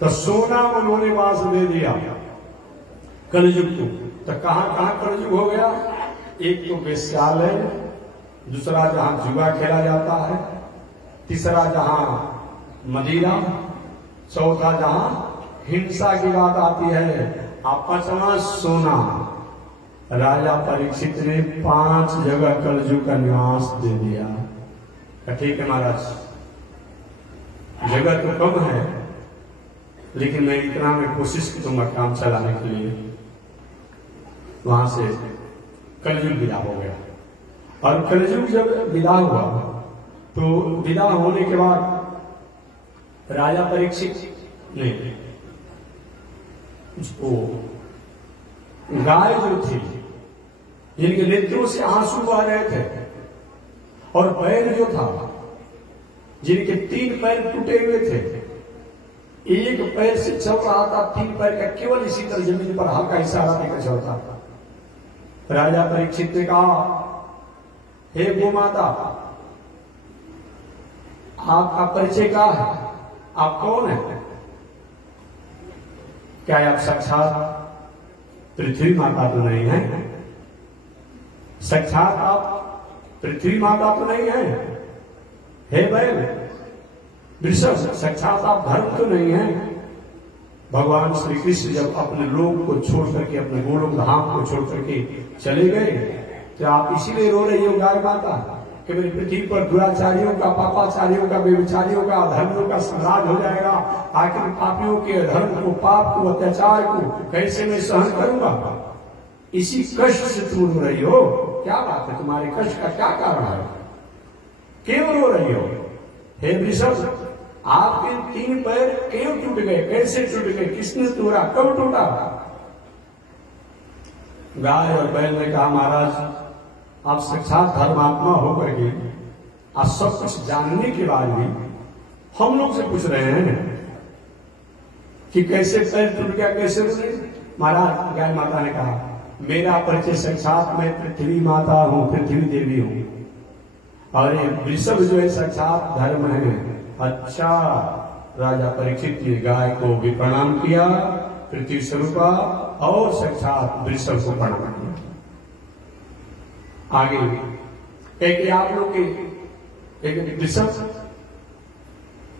तो सोना उन्होंने वास दे दिया कलयुग को, तो कहां कहां कलयुग हो गया? एक तो वेश्यालय, दूसरा जहां जुआ खेला जाता है, तीसरा जहां मदिरा, चौथा जहां हिंसा की बात आती है, और पांचवा सोना। राजा परीक्षित ने 5 जगह कलयुग का निवास दे दिया। ठीक है महाराज, जगह तो कम है, लेकिन मैं इतना में कोशिश करूंगा काम चलाने के लिए। वहां से कलयुग विदा हो गया, और कलयुग जब विदा हुआ तो विदा होने के बाद राजा परीक्षित ने उसको गाय जो थी, जिनके नेत्रों से आंसू बह रहे थे, और बैल जो था, जिनके 3 पैर टूटे हुए थे, एक पैर से चल रहा था, 3 पैर का केवल इसी तरह जमीन पर हल्का इशारा देकर चलता था। राजा परीक्षित ने कहा, हे गोमाता, आपका परिचय क्या है? आप कौन है? क्या आप साक्षात पृथ्वी माता तो नहीं है? साक्षात आप पृथ्वी माता तो नहीं है? हे बैल वृषभ, साक्षात आप धर्म तो नहीं है? भगवान श्री कृष्ण जब अपने लोक को छोड़ करके, अपने गोलोक धाम को छोड़ करके चले गए, तो आप इसीलिए रो रही हो गाय माता कि मेरी पृथ्वी पर दुराचारियों का, पापाचारियों का, बेविचारियों का, अधर्मियों का साम्राज्य हो जाएगा। आखिर पापियों के अधर्म को, पाप को, अत्याचार को कैसे मैं सहन करूंगा? इसी कष्ट से तुम रो रही हो? क्या बात है, तुम्हारे कष्ट का क्या कारण है? क्यों रो रही हो? हे वृषभ, आपके 3 पैर क्यों टूट गए? कैसे टूट गए? किसने तोड़ा? कब टूटा? गाय और बैल ने कहा, महाराज आप साक्षात धर्मात्मा होकर के आप सब कुछ जानने के बाद भी हम लोग से पूछ रहे हैं कि कैसे पैर टूट गया, कैसे टूटे? महाराज गाय माता ने कहा, मेरा परिचय साक्षात मैं पृथ्वी माता हूं, पृथ्वी देवी हूं, और ये वृषभ जो है साक्षात धर्म है। अच्छा, राजा परीक्षित ने गाय को भी प्रणाम किया, पृथ्वी स्वरूपा, और साक्षात वृषभ को प्रणाम किया। आगे एक आप लोग के एक वृषभ,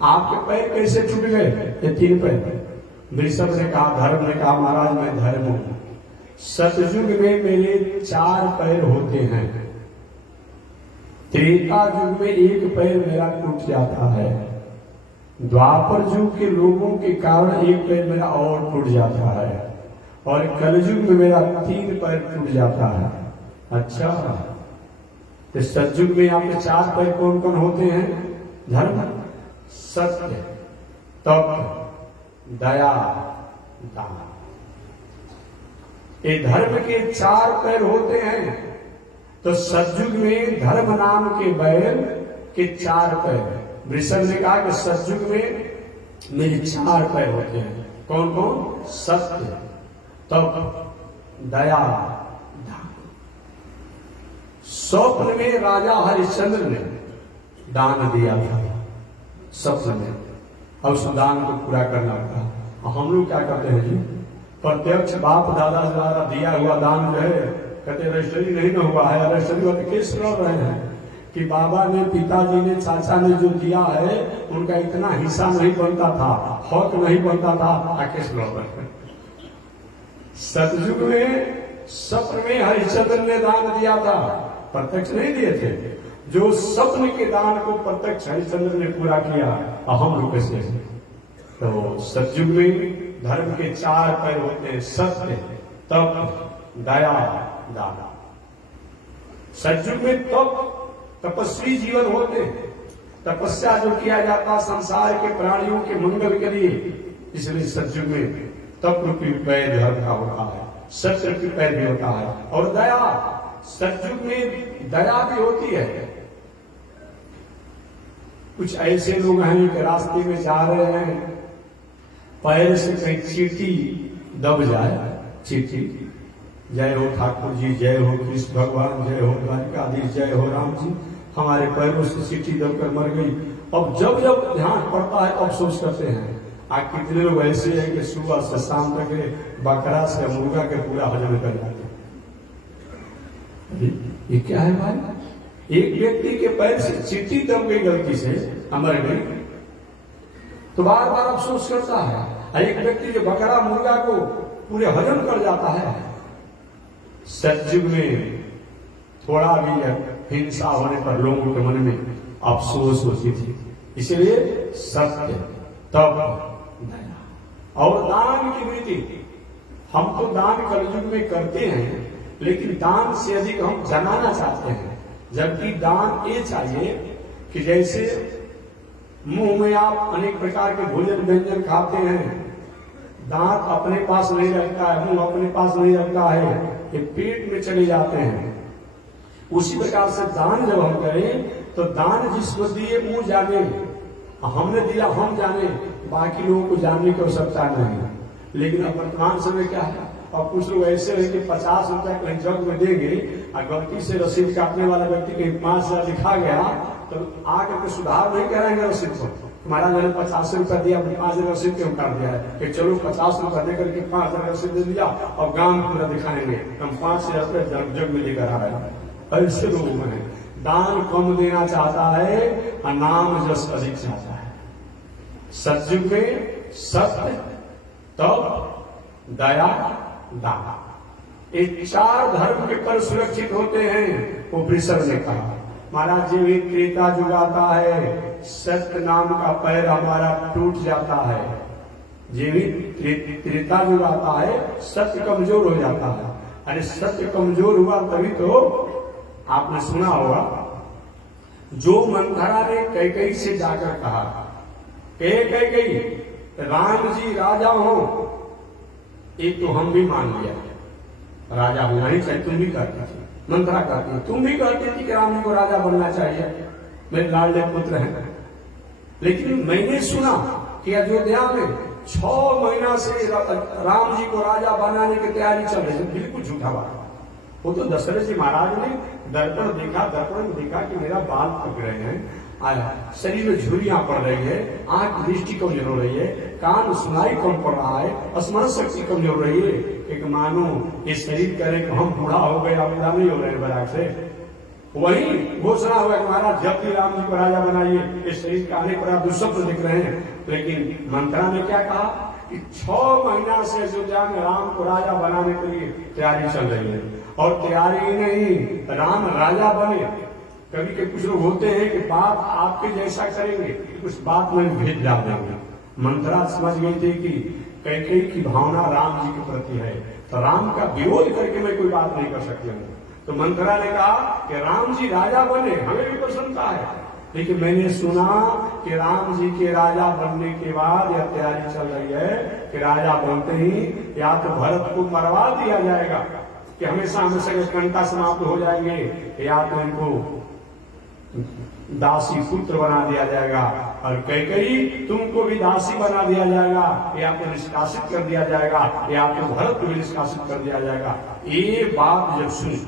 आपके पैर कैसे टूट गए? ये 3 पैर। वृषभ ने कहा, धर्म ने कहा, महाराज मैं धर्म हूं। सतयुग में मेरे 4 पैर होते हैं, त्रेता युग में 1 पैर मेरा टूट जाता है, द्वापर युग के लोगों के कारण 1 पैर मेरा और टूट जाता है, और कलयुग में मेरा 3 पैर टूट जाता है। अच्छा, तो सतयुग में आपके 4 पैर कौन कौन होते हैं? धर्म, सत्य, तप, दया, दान। ये धर्म के 4 पैर होते हैं। तो सतयुग में धर्म नाम के बैल के 4 पैर। वृषभ ने कहा कि सतयुग में मेरे 4 पैर होते हैं। कौन कौन? सत्य, तप, दया, दान। स्वप्न में राजा हरिश्चंद्र ने दान दिया था, स्वप्न में, और उस दान को पूरा करना था। और हम लोग क्या करते हैं जी? प्रत्यक्ष बाप दादा द्वारा दिया हुआ दान जो है, कहते रजिस्ट्री नहीं ना हुआ है, रजिस्ट्री वाले केस लड़ रहे हैं कि बाबा ने, पिताजी ने, चाचा ने जो दिया है उनका इतना हिस्सा नहीं बनता था, हक नहीं बनता था, केस लड़ रहे हैं। सतयुग में स्वप्न में हरिश्चंद्र ने दान दिया था, प्रत्यक्ष नहीं दिए थे। जो स्वप्न के दान को प्रत्यक्ष हरिश्चंद्र ने पूरा किया, हम लोग कैसे? तो सतयुग में धर्म के 4 पैर होते हैं, सत्य, तब दया दान। सतयुग में तपस्वी जीवन होते, तपस्या जो किया जाता संसार के प्राणियों के मंगल के लिए, इसलिए सतयुग में तप रूपी पैद धर्म का होता है, सत्य रूपी पैद भी होता है। और दया, सतयुग में दया भी होती है। कुछ ऐसे लोग हैं कि रास्ते में जा रहे हैं, पैर से कहीं चींटी दब जाए, चींटी, जय हो ठाकुर जी, जय हो कृष्ण भगवान, जय हो द्वारिकाधीश, जय हो राम जी, हमारे पैरों से चींटी दबकर मर गई। अब जब जब ध्यान पड़ता है अफसोस करते हैं। कितने लोग ऐसे हैं कि सुबह से शाम तक बकरा से मुर्गा के पूरा हजम कर जाते हैं। ये क्या है भाई? एक व्यक्ति के पैर से चींटी दब गई, गलती से मर गई, तो बार बार अफसोस करता है। एक व्यक्ति जो बकरा मुर्गा को पूरे हजम कर जाता है। सतयुग में थोड़ा भी हिंसा होने पर लोगों के मन में अफसोस होती थी। इसलिए सत्य, तप, दया और दान की वृत्ति। हम तो दान कलयुग में करते हैं, लेकिन दान से अधिक हम जमाना चाहते हैं। जबकि दान ये चाहिए कि जैसे मुंह में आप अनेक प्रकार के भोजन व्यंजन खाते हैं, दांत अपने पास नहीं रखता है, मुंह अपने पास नहीं रखता है, ये पेट में चले जाते हैं। उसी प्रकार से दान जब हम करें तो दान जिसको दिए वो जाने, हमने दिया हम जाने, बाकी लोगों को जानने की आवश्यकता नहीं। लेकिन अब वर्तमान समय क्या है, और कुछ लोग ऐसे है कि 50 रुपया कहीं जग में देंगे और गलती से रसीद काटने वाला व्यक्ति कहीं 5,000 लिखा गया तो आकर के सुधार नहीं कराएंगे रसीद को। तुम्हारा मैंने 50 रुपया दिया, 5,000 रसीद क्यों काट दिया है? कि चलो 50 रुपया देकर के 5,000 रसीद दे दिया और गांव में पूरा दिखाएंगे हम 5,000 रुपया जग में लेकर आ रहे हैं। ऐसे लोग हैं। दान कम देना चाहता है और नाम जस अधिक चाहता है। सतयुग में सत्य, तप, दया, दान, ये 4 धर्म के पर सुरक्षित होते हैं। वो वृषभ ने कहा, महाराज जी भी त्रेता जुग आता है, सत्य नाम का पैर हमारा टूट जाता है। ये भी त्रेता जुग आता है, सत्य कमजोर हो जाता है। अरे सत्य कमजोर हुआ तभी तो आपने सुना होगा, जो मंथरा ने कैकेयी से जाकर कहा, कैकेयी राम जी राजा हो, एक तो हम भी मान लिया, राजा होना ही चाहिए, तुम भी कहती थी, मंथरा कहती है, तुम भी कहती थी कि राम जी को राजा बनना चाहिए, मेरे लाडले पुत्र हैं। लेकिन मैंने सुना कि अयोध्या में 6 महीना से राम जी को राजा बनाने की तैयारी चल रही है। बिल्कुल झूठा बात। वो तो दशरथ जी महाराज ने दर्पण में देखा कि मेरा बाल पक रहे हैं, शरीर में झुर्रियां पड़ रही है, आंख की दृष्टि कमजोर हो रही है, कान सुनाई कम पड़ रहा है, स्मरण शक्ति कमजोर हो रही है। एक मानो ये शरीर करे कि हम बूढ़ा हो गए, आप बूढ़ा नहीं हो रहे बराक से। वही घोषणा हुआ कि महाराज जब भी राम जी को राजा बनाइए, इस शरीर के आने पर आप दुष्प्र दिख रहे हैं। लेकिन मंत्रा ने क्या कहा कि 6 महीना से अयोध्या में राम को राजा बनाने के लिए तैयारी चल रही है। और तैयारी नहीं, राम राजा बने। कभी के कुछ लोग होते हैं कि बात आपके जैसा करेंगे, कुछ बात में भेद डाल देंगे। मंत्रा समझ गई थी कि कैकेयी की भावना राम जी के प्रति है, तो राम का विरोध करके मैं कोई बात नहीं कर सकती हूँ। तो मंत्रा ने कहा कि राम जी राजा बने, हमें भी प्रसन्नता है, लेकिन मैंने सुना कि राम जी के राजा बनने के बाद यह तैयारी चल रही है कि राजा बनते ही या तो भरत को मरवा दिया जाएगा कि हमेशा हमेशा कंटा समाप्त हो जाएंगे, या तो इनको दासी पुत्र बना दिया जाएगा, और कैकेयी तुमको भी दासी बना दिया जाएगा, या तो निष्कासित कर दिया जाएगा, या तो भरत को भी निष्कासित कर दिया जाएगा। ये बात जब सुनी,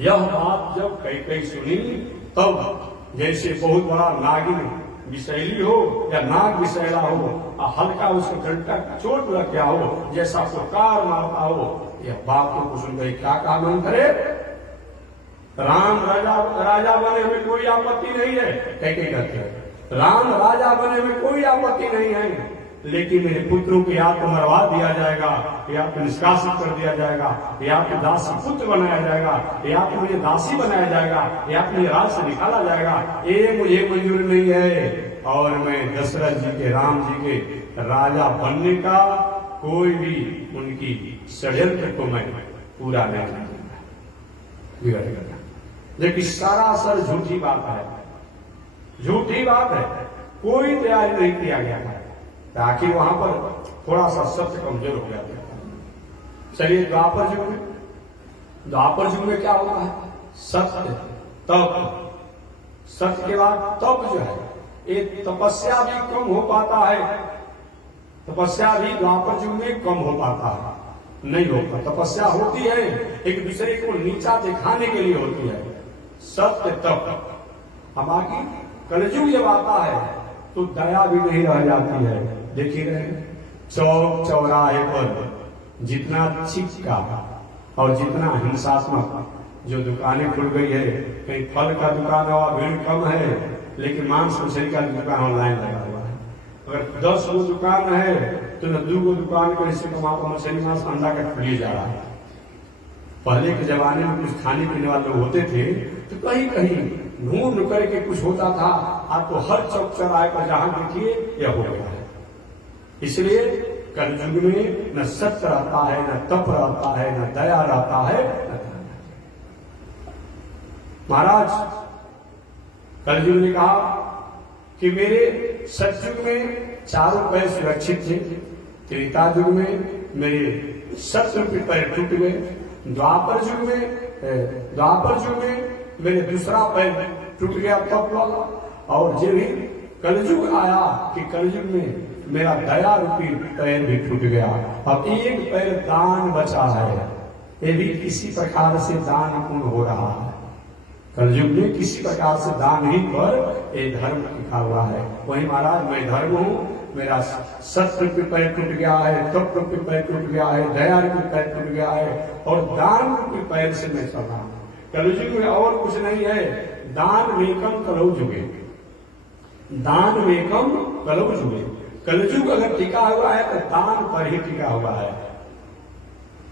यह बात जब कैकेयी सुनी, तब जैसे बहुत बड़ा नागिन विषैली हो या नाग विषैला हो, हल्का उसको घंटा चोट लग गया हो, जैसा पुकार मारता हो, यह बात को सुनकर क्या कहा मंत्रे, राम राजा बने में कोई आपत्ति नहीं है। कैकेयी कहते हैं राम राजा बने में कोई आपत्ति नहीं है, लेकिन मेरे पुत्रों को या तो मरवा दिया जाएगा, या तो निष्कासित कर दिया जाएगा, या तो दासी पुत्र बनाया जाएगा, या तो मुझे दासी बनाया जाएगा, या तो मुझे राज से निकाला जाएगा। ये मुझे मंजूर नहीं है, और मैं दशरथ जी के, राम जी के राजा बनने का कोई भी उनकी षड्यंत्र को मैं पूरा नहीं करूंगा, बिगड़ेगा। लेकिन सरासर झूठी बात है, झूठी बात है, कोई तैयारी नहीं किया गया है। ताकि वहां पर थोड़ा सा सत्य कमजोर हो गया था। चलिए द्वापर युग में क्या होता है? सत्य, तप। सत्य के बाद तप जो है, एक तपस्या भी कम हो पाता है। तपस्या भी द्वापर युग में कम हो पाता है, नहीं होता। तपस्या होती है एक दूसरे को नीचा दिखाने के लिए होती है, सत्य तप। अब बाकी कलयुग जब आता है तो दया भी नहीं रह जाती है। देखिए रहे चौक चौराहे पर जितना चिक्का और जितना हिंसात्मक जो दुकानें खुल गई है, कहीं फल का दुकान हुआ भीड़ कम है, लेकिन मांस मछली का दुकान ऑनलाइन लगा हुआ है। अगर 10 गो दुकान है तो न 2 गो दुकान को इससे वहां पर मछली मांस अंडा का खुली जा रहा है। पहले के जमाने में कुछ खाने पीने वाले लोग होते थे तो कहीं कहीं ढूंढ करके कुछ होता था। आपको हर चौक चौराहे पर जहां देखिए यह हो गया है। इसलिए कलयुग में न सत्य रहता है, न तप रहता है, न दया रहता है, न महाराज कलयुग ने कहा कि मेरे सतयुग में चारों पैर सुरक्षित थे, त्रेता युग में मेरे 70 पैर टूट गए, द्वापर युग में मेरे दूसरा पैर टूट गया तप वाला, और जब भी कलयुग आया कि कलयुग में मेरा दया रूपी पैर भी टूट गया। अब एक पैर दान बचा है, ये भी किसी प्रकार से दान पूर्ण हो रहा है। कलयुग में किसी प्रकार से दान ही पर एक धर्म लिखा हुआ है। वही महाराज मैं धर्म हूँ, मेरा सत्य रूपी पैर टूट गया है, तप रूपी पैर टूट गया है, दया रूपी पैर टूट गया है, और दान रूपी पैर से मैं चल रहा हूँ। कलयुग में और कुछ नहीं है, दान मेकम कलौ जुगे, दान मेकम कलौ जुगे। कलयुग अगर टिका हुआ है तो दान पर ही टिका हुआ है।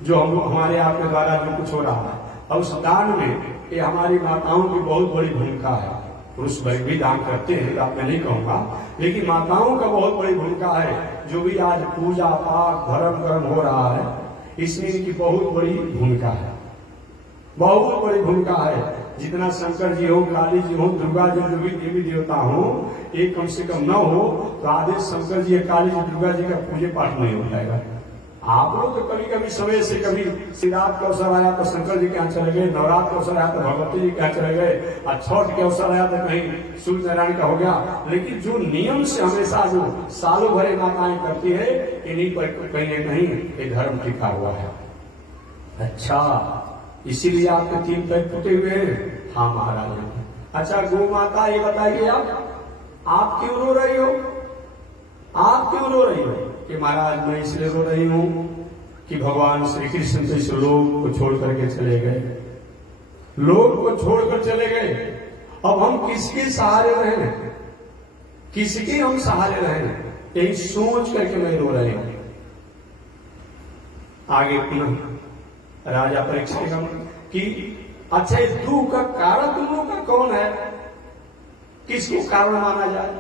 जो हमारे आपके द्वारा जो कुछ हो रहा है, और उस दान में ये हमारी माताओं की बहुत बड़ी भूमिका है। पुरुष वर्ग भी दान करते हैं, आप मैं नहीं कहूंगा, लेकिन माताओं का बहुत बड़ी भूमिका है। जो भी आज पूजा पाठ धर्म कर्म हो रहा है, इसमें इनकी बहुत बड़ी भूमिका है, बहुत बड़ी भूमिका है। जितना शंकर जी हो, काली जी हो, दुर्गा जी, जो भी देवी देवता हो, एक कम से कम न हो तो आदेश शंकर जी, काली जी, दुर्गा जी का पूजे पाठ नहीं हो पाएगा। आप लोग तो कभी कभी समय से कभी शिवरात्रि का अवसर आया तो शंकर जी के यहाँ चले गए, नवरात्र का अवसर आया तो भगवती जी के यहाँ चले गए, और छठ के अवसर आया तो कहीं सूर्य नारायण का हो गया। लेकिन जो नियम से हमेशा जो सालों भरे माताएं करती है, इन्हीं पर कहीं न कहीं ये धर्म टिका हुआ है। अच्छा, इसीलिए आपके 3 पैर टूटे हुए हैं? हाँ महाराज। अच्छा गौ माता ये बताइए, आप क्यों रो रही हो? आप क्यों रो रही हो? कि महाराज मैं इसलिए रो रही हूं कि भगवान श्री कृष्ण तो इस लोक को छोड़ करके चले गए, लोक को छोड़कर चले गए। अब हम किसके सहारे रहे, किसके हम सहारे रहे, यही सोच करके मैं रो रही हूं। आगे पुनः राजा परीक्षित कि अच्छा इस दुख का कारण तुम लोग का कौन है, किसको कारण माना जाए?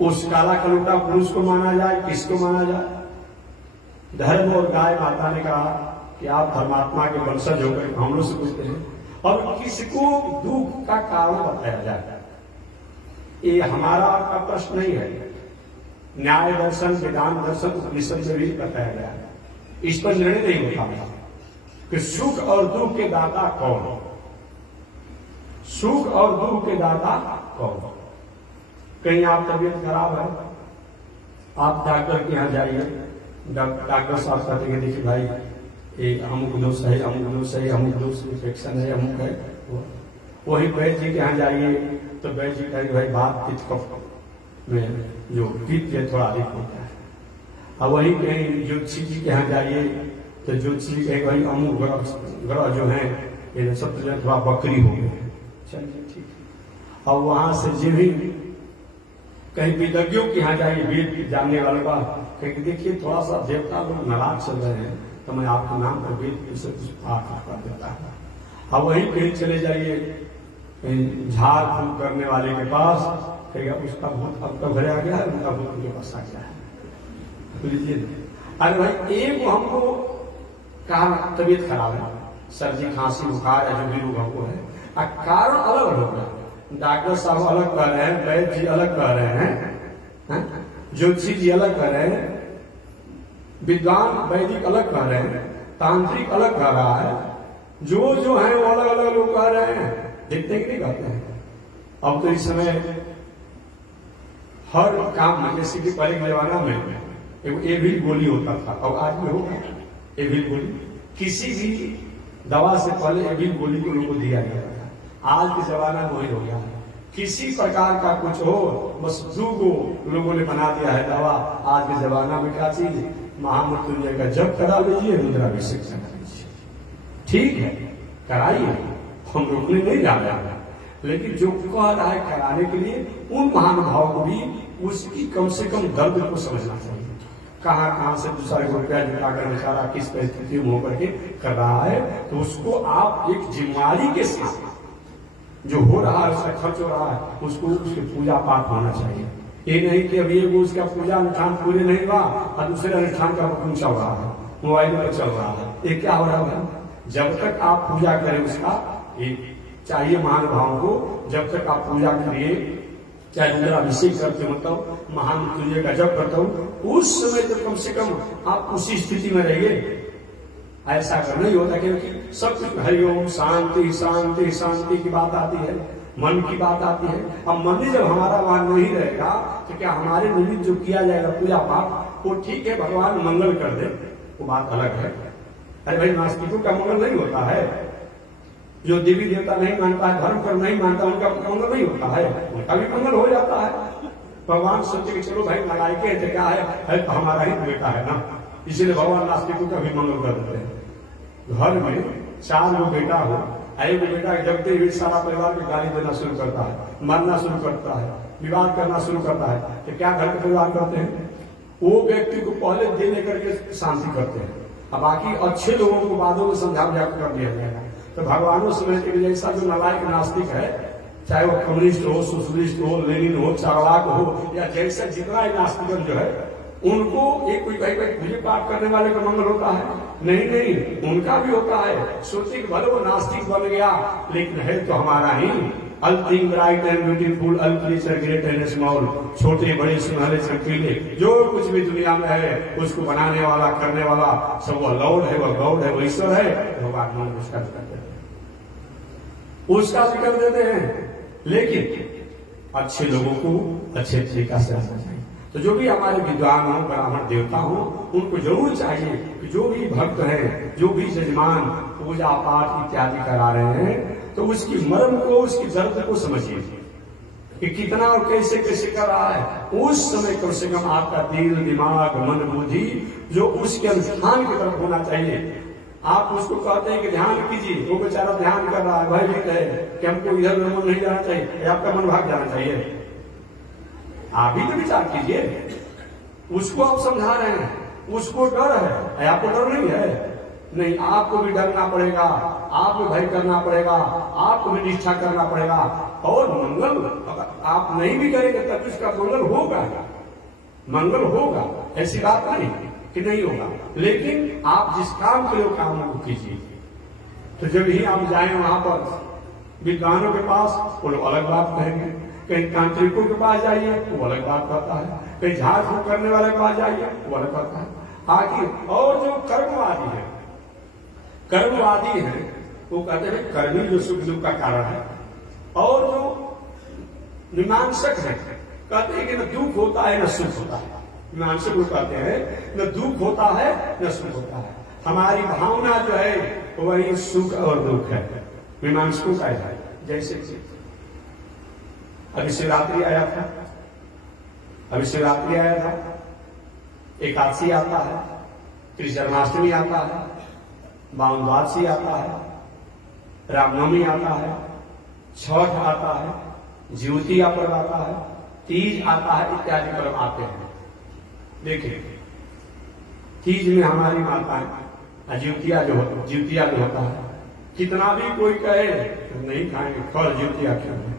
उस काला कलुटा पुरुष को माना जाए, किसको माना जाए? धर्म और गाय माता ने कहा कि आप धर्मात्मा के वंशज होकर हम लोग से पूछते हैं, और किसको दुख का कारण बताया जाए? ये हमारा आपका प्रश्न नहीं है, न्याय दर्शन, वेदांत दर्शन, उपनिषद में भी बताया गया है। इस पर निर्णय नहीं होता कि सुख और दुख के दाता कौन, सुख और दुख के दाता कौन। कहीं आप तबीयत खराब है, आप डॉक्टर के यहाँ जाइए, डॉक्टर साहब कहते हैं देखिए भाई एक अमुक दोष है, अमुक दोष है, अमुक दोष इन्फेक्शन है, अमुक है। वही वैद्य जी के यहाँ जाइए तो वैद्य जी कहेंगे भाई बात पित्त कफ में जो पित्त है थोड़ा अधिक होता है। अब वही कहीं ज्योतिषी जी के यहाँ जाइए तो ज्योतिषी जी कहेंगे भाई अमुक ग्रह जो है ये सब जो थोड़ा बकरी हो गए। चलिए ठीक है। अब वहां से जो भी कहीं विदज्ञों के यहाँ जाइए, वेद जानने वालों का कहीं देखिए थोड़ा सा देवता लोग नाराज चल रहे हैं तो मैं आपके नाम पर वेद से कुछ पाठ करवा देता है। अब वहीं कहीं चले जाइए कहीं झाड़ फूक करने वाले के पास, कहेगा उसका भूत अब तो घर आ गया है, उनका भूत उनके पास आ गया है। लीजिए अरे भाई एक हमको कहा तबीयत खराब है, सर्दी खांसी बुखार है, जो भी रोग हमको है, कारण अलग अलग होगा। डॉक्टर साहब अलग कह रहे हैं, वैद्य जी अलग कह रहे हैं, ज्योतिषी जी अलग कह रहे हैं, विद्वान वैदिक अलग कह रहे हैं, तांत्रिक अलग कह रहा है, जो है वो अलग अलग लोग कह रहे हैं। देखते कि नहीं कहते हैं। अब तो इस समय हर काम में, जैसे कि पहले के जमाना में एविल गोली होता था, अब आज में होगा एविल गोली। किसी भी दवा से पहले एविल गोली को लोगों को दिया जाता था। आज के जमाना में वही हो गया। किसी प्रकार का कुछ हो, बस 2 लोगों ने बना दिया है दवा। आज के जमाना में क्या चीज, महामृत्युंजय का जप करा लीजिए, रुद्राभिषेक करा लीजिए, ठीक है कराइए, हम रोकने नहीं जा रहे हैं। लेकिन जो कह रहा है कराने के लिए, उन महानुभाव को भी उसकी कम से कम दर्द को समझना चाहिए। कहाँ से दूसरा रुपया जुटाकर बेचारा किस परिस्थिति में होकर के कर रहा है, तो उसको आप एक जिम्मेदारी के साथ जो हो रहा है, उसका खर्च हो रहा है, उसको उसके पूजा पाठ होना चाहिए। ये नहीं कि अभी वो उसका पूजा अनुष्ठान पूरे नहीं हुआ और दूसरे अनुष्ठान का हुक्म चल रहा है, मोबाइल पर चल रहा है। ये क्या हो रहा है? जब तक आप पूजा करें उसका, ये चाहिए महानुभावों को, जब तक आप पूजा करिए, चाहे रुद्राभिषेक करते हो, मतलब महामृत्युंजय का जप करता हूं, उस समय तो कम से कम आप उसी स्थिति में रहिए। ऐसा करना ही होता, क्योंकि सब कुछ हरिओम शांति शांति शांति की बात आती है, मन की बात आती है। अब मन जब हमारा वहां नहीं रहेगा तो क्या हमारे निमित्त जो किया जाएगा पूजा पाठ, वो ठीक है भगवान मंगल कर दे, वो बात अलग है। अरे भाई नास्तिकों का मंगल नहीं होता है, जो देवी देवता नहीं मानता है, धर्म पर नहीं मानता, उनका मंगल नहीं होता है, उनका भी मंगल हो जाता है। भगवान सोचे कि चलो भाई मलाइके थे, क्या है तो हमारा ही बेटा है ना, इसीलिए भगवान नास्तिकों का भी मंगल कर देते हैं। घर में 4 गो बेटा हो, एक बेटा जगते हुए सारा परिवार को गाली देना शुरू करता है, मारना शुरू करता है, विवाद करना शुरू करता है, तो क्या घर के परिवार करते हैं? वो व्यक्ति को पहले दे लेकर के शांति करते हैं, अब बाकी अच्छे लोगों को बादों में समझा कर दिया जाएगा। तो भगवानों समझ के जैसा जो नालायक नास्तिक है, चाहे वो कम्युनिस्ट हो, सोशलिस्ट हो, लेनिन हो, चार्वाक हो, या जैसा जितना ही नास्तिक जो है, उनको एक कोई भाई पूजा पाठ करने वाले का मंगल होता है? नहीं, उनका भी होता है। सोचिए कि भले वो नास्तिक बन गया, लेकिन है तो हमारा ही। All thing bright and beautiful, all creature great and small, छोटे बड़े सुनहरे चमकीले, जो कुछ भी दुनिया में है उसको बनाने वाला करने वाला सब वो लॉर्ड है, वो गॉड है, वो ईश्वर है। भगवान उसका कर देते हैं, उसका भी कर देते हैं, लेकिन अच्छे लोगों को अच्छे तरीका से आना चाहिए। तो जो भी हमारे विद्वान हो, ब्राह्मण देवता हो, उनको जरूर चाहिए कि जो भी भक्त हैं, जो भी यजमान पूजा पाठ इत्यादि करा रहे हैं, तो उसकी मर्म को, उसकी दर्द को समझिए कि कितना और कैसे कैसे कर रहा है। उस समय कम से कम आपका दिल, दिमाग, मन, बुद्धि जो उसके अनुष्ठान की तरफ होना चाहिए। आप उसको कहते हैं कि ध्यान कीजिए, वो बेचारा ध्यान कर रहा है, भयभीत है कि हमको इधर मन नहीं जाना चाहिए, आपका मन भाग जाना चाहिए। आप भी तो विचार कीजिए, उसको आप समझा रहे हैं, उसको डर है, आपको डर नहीं है। नहीं, आपको भी डरना पड़ेगा, आपको भय करना पड़ेगा, आपको भी निष्ठा करना पड़ेगा। और मंगल अगर आप नहीं भी करेंगे तब उसका मंगल होगा, मंगल होगा, ऐसी बात नहीं कि नहीं होगा। लेकिन आप जिस काम के लिए काम को कीजिए। तो जब ही आप जाए वहां पर विद्वानों के पास, वो लोग अलग बात कहेंगे, कहीं तांत्रिकों के पास जाइए वो अलग बात करता है, कहीं झाड़ फूक करने वाले के पास जाइए वो अलग करता है। आखिर और जो कर्मवादी है, कर्मवादी है, वो कहते हैं कर्मी जो सुख दुख का कारण है, और जो मीमांसक है कहते हैं कि न दुख होता है न सुख होता है। मीमांसक लोग कहते हैं न दुख होता है न सुख होता है, हमारी भावना जो है वही सुख और दुख है। मीमांसकों का है। जैसे अभी शिवरात्रि आया था, एकादशी आता है, कृष्ण जन्माष्टमी आता है, बावन द्वादशी आता है, रामनवमी आता है, छठ आता है, ज्योतिया पर्व आता है, तीज आता है, इत्यादि पर्व आते हैं। देखिए, तीज में हमारी माताएं ज्योतिया जो होता है, कितना भी कोई कहे नहीं खाएंगे, फल ज्योतिया क्यों है,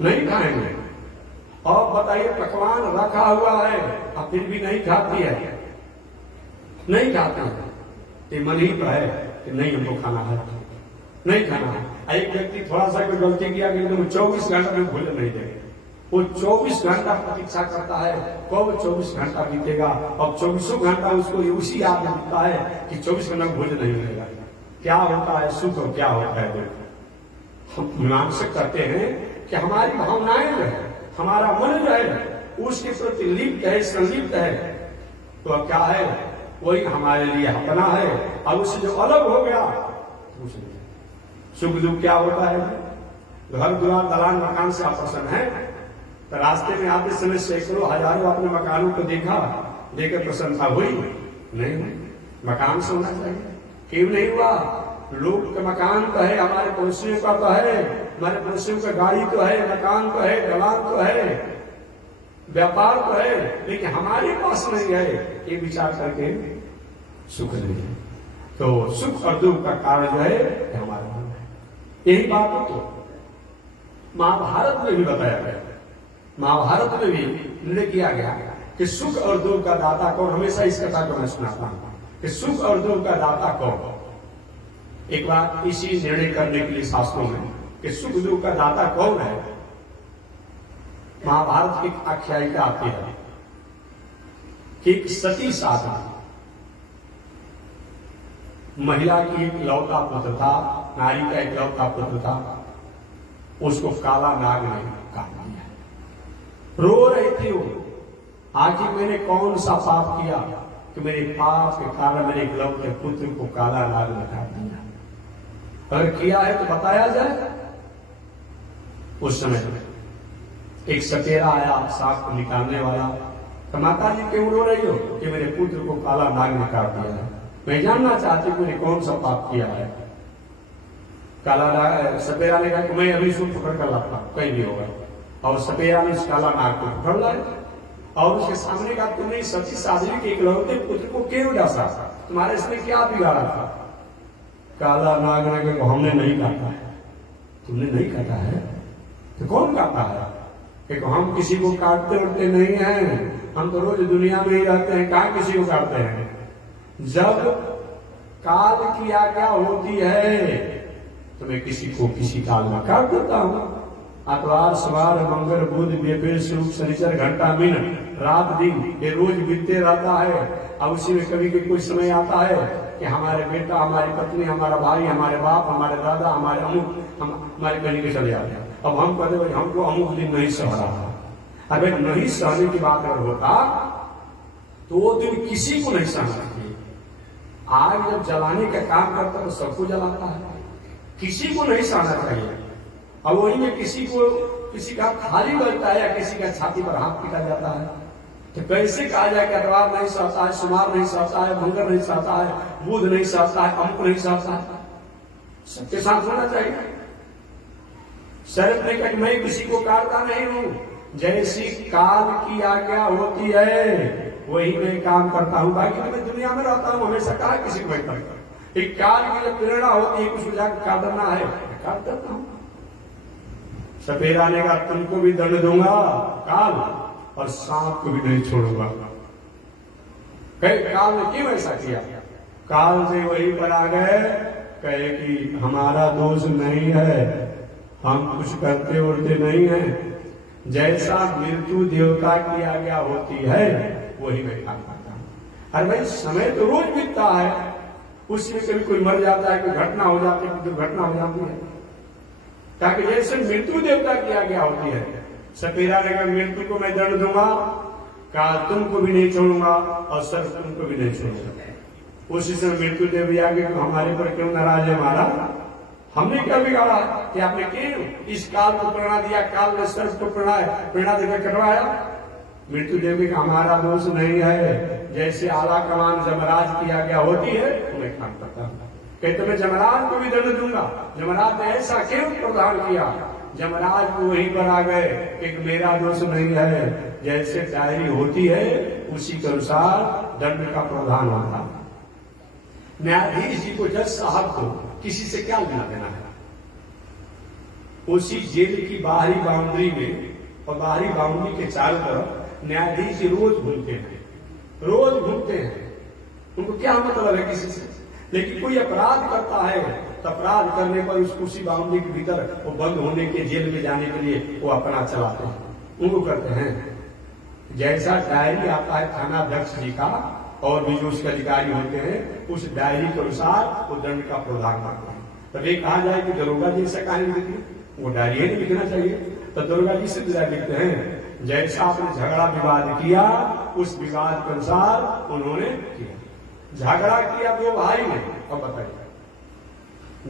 नहीं खाएंगे। और बताइए पकवान रखा हुआ है और फिर भी नहीं खाती है, नहीं खाते हैं, ये मन ही तो है कि नहीं हमको खाना है, नहीं खाना है। एक व्यक्ति थोड़ा सा कोई गलती किया कि तुम 24 घंटा में भोजन नहीं देंगे, वो 24 घंटा प्रतीक्षा करता है कब 24 घंटा बीतेगा, और 24 घंटा उसको उसी याद में बीतता है कि 24 घंटा भोजन नहीं मिलेगा। क्या होता है सुख और क्या होता है दुख। हम मीमांसक कहते हैं कि हमारी भावनाएं जो है, हमारा मन जो है उसके प्रति लिप्त है, संलिप्त है, तो अब क्या है वही हमारे लिए अपना है, और उससे जो अलग हो गया कुछ नहीं। सुख दुख क्या होता है, घर द्वार दलान मकान से आप प्रसन्न है, तो रास्ते में आते समय सैकड़ों हजारों अपने मकानों को देखा, देकर प्रसन्नता हुई नहीं, मकान से होना चाहिए। क्यों नहीं हुआ, लोग का मकान तो है, हमारे पड़ोसियों का तो है, हमारे पड़ोसियों का गाड़ी तो है, मकान तो है, दलान तो है, व्यापार तो है, लेकिन हमारे पास नहीं है, ये विचार करके सुख नहीं है। तो सुख और दुख का कारण जो है हमारा मन है। यही बात तो महाभारत में भी बताया गया, महाभारत में भी निर्णय किया गया कि सुख और दुख का दाता कौन। हमेशा इस कथा को मैं सुनाता हूं कि सुख और दुख का दाता कौन। एक बार इसी निर्णय करने के लिए शास्त्रों में कि सुख दुख का दाता कौन है, महाभारत की आख्यायिका आती है कि एक सती साधना, महिला की एक लौता पुत्र था, नारी का एक लौता पुत्र था, उसको काला नाग ने काट दिया। रो रही थी वो, आखिर मैंने कौन सा पाप किया कि मेरे पाप के कारण मेरे इकलौते पुत्र को काला नाग ने काट दिया। अगर किया है तो बताया जाए। उस समय एक सपेरा आया सांप को निकालने वाला, तो माता जी क्यों रो रही हो कि मेरे पुत्र को काला नाग ने काट दिया है, मैं जानना चाहती हूं मैंने कौन सा पाप किया है। काला नाग, सपेरा ने कहा कि मैं अभी सुन पकड़ कर लाता कहीं भी होगा, और सपेरा ने इस काला नाग को पकड़ लाया और उसके सामने कहा तुमने सती साध्वी के इकलौते पुत्र को क्यों डांसा, तुम्हारे इसमें क्या बिगाड़ा था। काला नाग ने कहा हमने नहीं काटा है। तुमने नहीं काटा है तो कौन काटा है, कि हम किसी को काटते उठते नहीं हैं, हम तो रोज दुनिया में ही रहते हैं, कहां किसी को काटते हैं। जब काल की आज्ञा होती है तो मैं किसी को किसी काल में काट देता हूं। अतवार सवार मंगल बुध बेफे सुख शनिचर घंटा मिनट रात दिन ये रोज बीतते रहता है। अब उसी में कभी कोई समय आता है कि हमारे बेटा, हमारी पत्नी, हमारा भाई, हमारे बाप, हमारे दादा, हमारे अमुक हमारे कहीं के चले जाते हैं। अब हम कहते भाई हमको अमुक दिन नहीं सह रहा था। अगर नहीं सहने की बात अगर होता तो वो दिन किसी को नहीं सहना चाहिए। आग जब जलाने का काम करता तो सबको जलाता है, किसी को नहीं सहना चाहिए। अब वही में किसी को किसी का थाली बजता है या किसी का छाती पर हाथ पीटा जाता है, तो कैसे कहा जाए कि अतवार नहीं सहता है, सोमवार नहीं सहता है, मंगल नहीं सहता है, बुध नहीं सहता है, अमुक नहीं सहता है। सबके साथ होना चाहिए। शरत ने कहा मैं किसी को काटता नहीं हूं, जैसी काल की आज्ञा होती है वही मैं काम करता हूं, बाकी तो मैं दुनिया में रहता हूं, हमेशा कहा किसी को करता। एक काल की जब प्रेरणा होती है कुछ जाकर काटना है, काट देता हूं। सपेरा ने कहा तुमको भी दंड दूंगा काल, और सांप को भी नहीं छोड़ूंगा। काल ने क्यों ऐसा किया, काल से वही पर आ गए, कहे कि हमारा दोष नहीं है, हम कुछ करते उड़ते नहीं हैं, जैसा मृत्यु देवता की आज्ञा होती है वही मैं काम करता हूं। अरे भाई समय तो रोज बीतता है, उसमें कभी कोई मर जाता है, कोई घटना हो जाती है, कोई दुर्घटना हो जाती है, ताकि जैसे मृत्यु देवता की आज्ञा होती है। सपेरा ने कहा मृत्यु को मैं दंड दूंगा, कहा तुमको भी नहीं छोड़ूंगा और सर तुमको भी नहीं छोड़ूंगा। उसी समय मृत्यु देव भी आगे हमारे पर क्यों नाराज है महाराज, हमने क्या बिगाड़ा कि आपने क्यों इस काल को प्रेरणा दिया, काल ने सर्व को प्रेरणा देकर कटवाया। मृत्यु देवी का हमारा दोष नहीं है, जैसे आला कमान जमराज की आज्ञा होती है तो मैं काम करता हूं। कहते मैं जमराज को भी दंड दूंगा। जमराज ने ऐसा क्यों प्रदान किया, जमराज को वहीं पर आ गए कि मेरा दोष नहीं है, जैसे डायरी होती है उसी के अनुसार दंड का प्रावधान होता है। न्यायाधीश जी को, जज साहब को किसी से क्या लेना देना है, उसी जेल की बाहरी बाउंड्री में और बाहरी बाउंड्री के चारों तरफ न्यायाधीश जी रोज घूमते हैं, रोज घूमते हैं। उनको क्या मतलब है किसी से। लेकिन कोई अपराध करता है तो अपराध करने पर उसी बाउंड्री के भीतर वो बंद होने के, जेल में जाने के लिए वो अपना चलाते हैं, उनको करते हैं। जैसा डायरी आता है थानाध्यक्ष जी का और भी जो उसके अधिकारी होते हैं, उस डायरी के अनुसार वो दंड का प्रावधान करते हैं। तब ये कहा जाए कि दरोगा जी ऐसा कहानी लिखी, वो डायरी ही नहीं लिखना चाहिए। तो दरोगा जी से लिखते हैं जैसा आपने झगड़ा विवाद किया उस विवाद के अनुसार उन्होंने किया। झगड़ा किया दो भाई ने, अब बताइए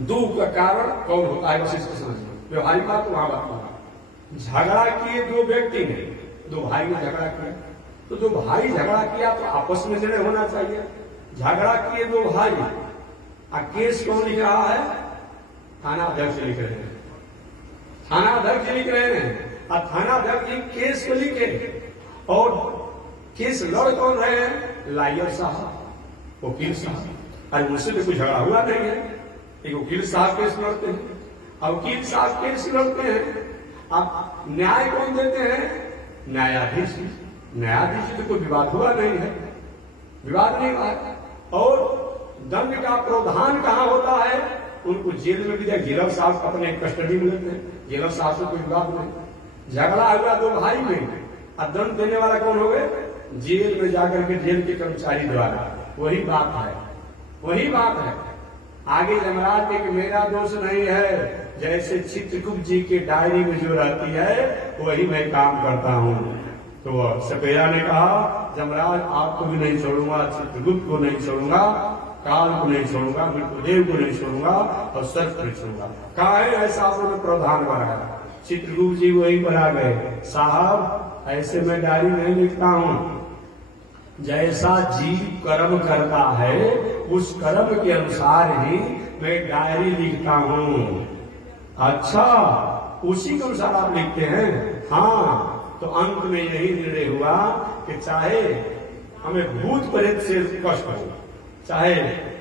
दुख का कारण कौन होता है, बस इसको समझिए। व्यवहारिक बात तो वहां बात, झगड़ा किए दो व्यक्ति ने, दो भाई ने झगड़ा किया, तो दो भाई झगड़ा किया तो आपस में निर्णय होना चाहिए। झगड़ा किए दो भाई, केस कौन लिख रहा है? थानाध्यक्ष लिख रहे हैं, थानाध्यक्ष लिख रहे हैं। और थानाध्यक्ष जी केस को लिखे और केस लड़ कौन रहे हैं? लायर साहब, वकील साहब। अरे मुझसे तो कोई झगड़ा हुआ नहीं है, एक वकील साहब केस लड़ते हैं और वकील साहब केस लड़ते हैं। अब न्याय कौन देते हैं? न्यायाधीश। न्यायाधीश तो कोई विवाद हुआ नहीं है, विवाद नहीं हुआ। और दंड का प्रावधान कहां होता है? उनको जेल में भी दिया, जेलर साहब अपने कस्टडी में लेते हैं, जेलर साहब से कोई विवाद नहीं। झगड़ा हुआ दो भाई में, और दंड देने वाला कौन हो गए? जेल में जाकर के जेल के कर्मचारी द्वारा। वही बात है, वही बात है। आगे यमराज के मेरा दोष नहीं है, जैसे चित्रगुप्त जी के डायरी में जो रहती है वही मैं काम करता हूँ। तो सपेरा ने कहा यमराज आपको भी नहीं छोड़ूंगा, चित्रगुप्त को नहीं छोड़ूंगा, काल को नहीं छोड़ूंगा, मृत्युदेव को नहीं छोड़ूंगा और सर्प को नहीं छोड़ूंगा। कहा है ऐसा आपने प्रावधान बनाया। चित्रगुप्त जी वही पर आ गए, साहब ऐसे मैं डायरी नहीं लिखता हूँ, जैसा जीव कर्म करता है उस कर्म के अनुसार ही मैं डायरी लिखता हूँ। अच्छा, उसी के अनुसार आप लिखते हैं? हाँ। तो अंत में यही निर्णय हुआ कि चाहे हमें भूत प्रेत से कष्ट हो, चाहे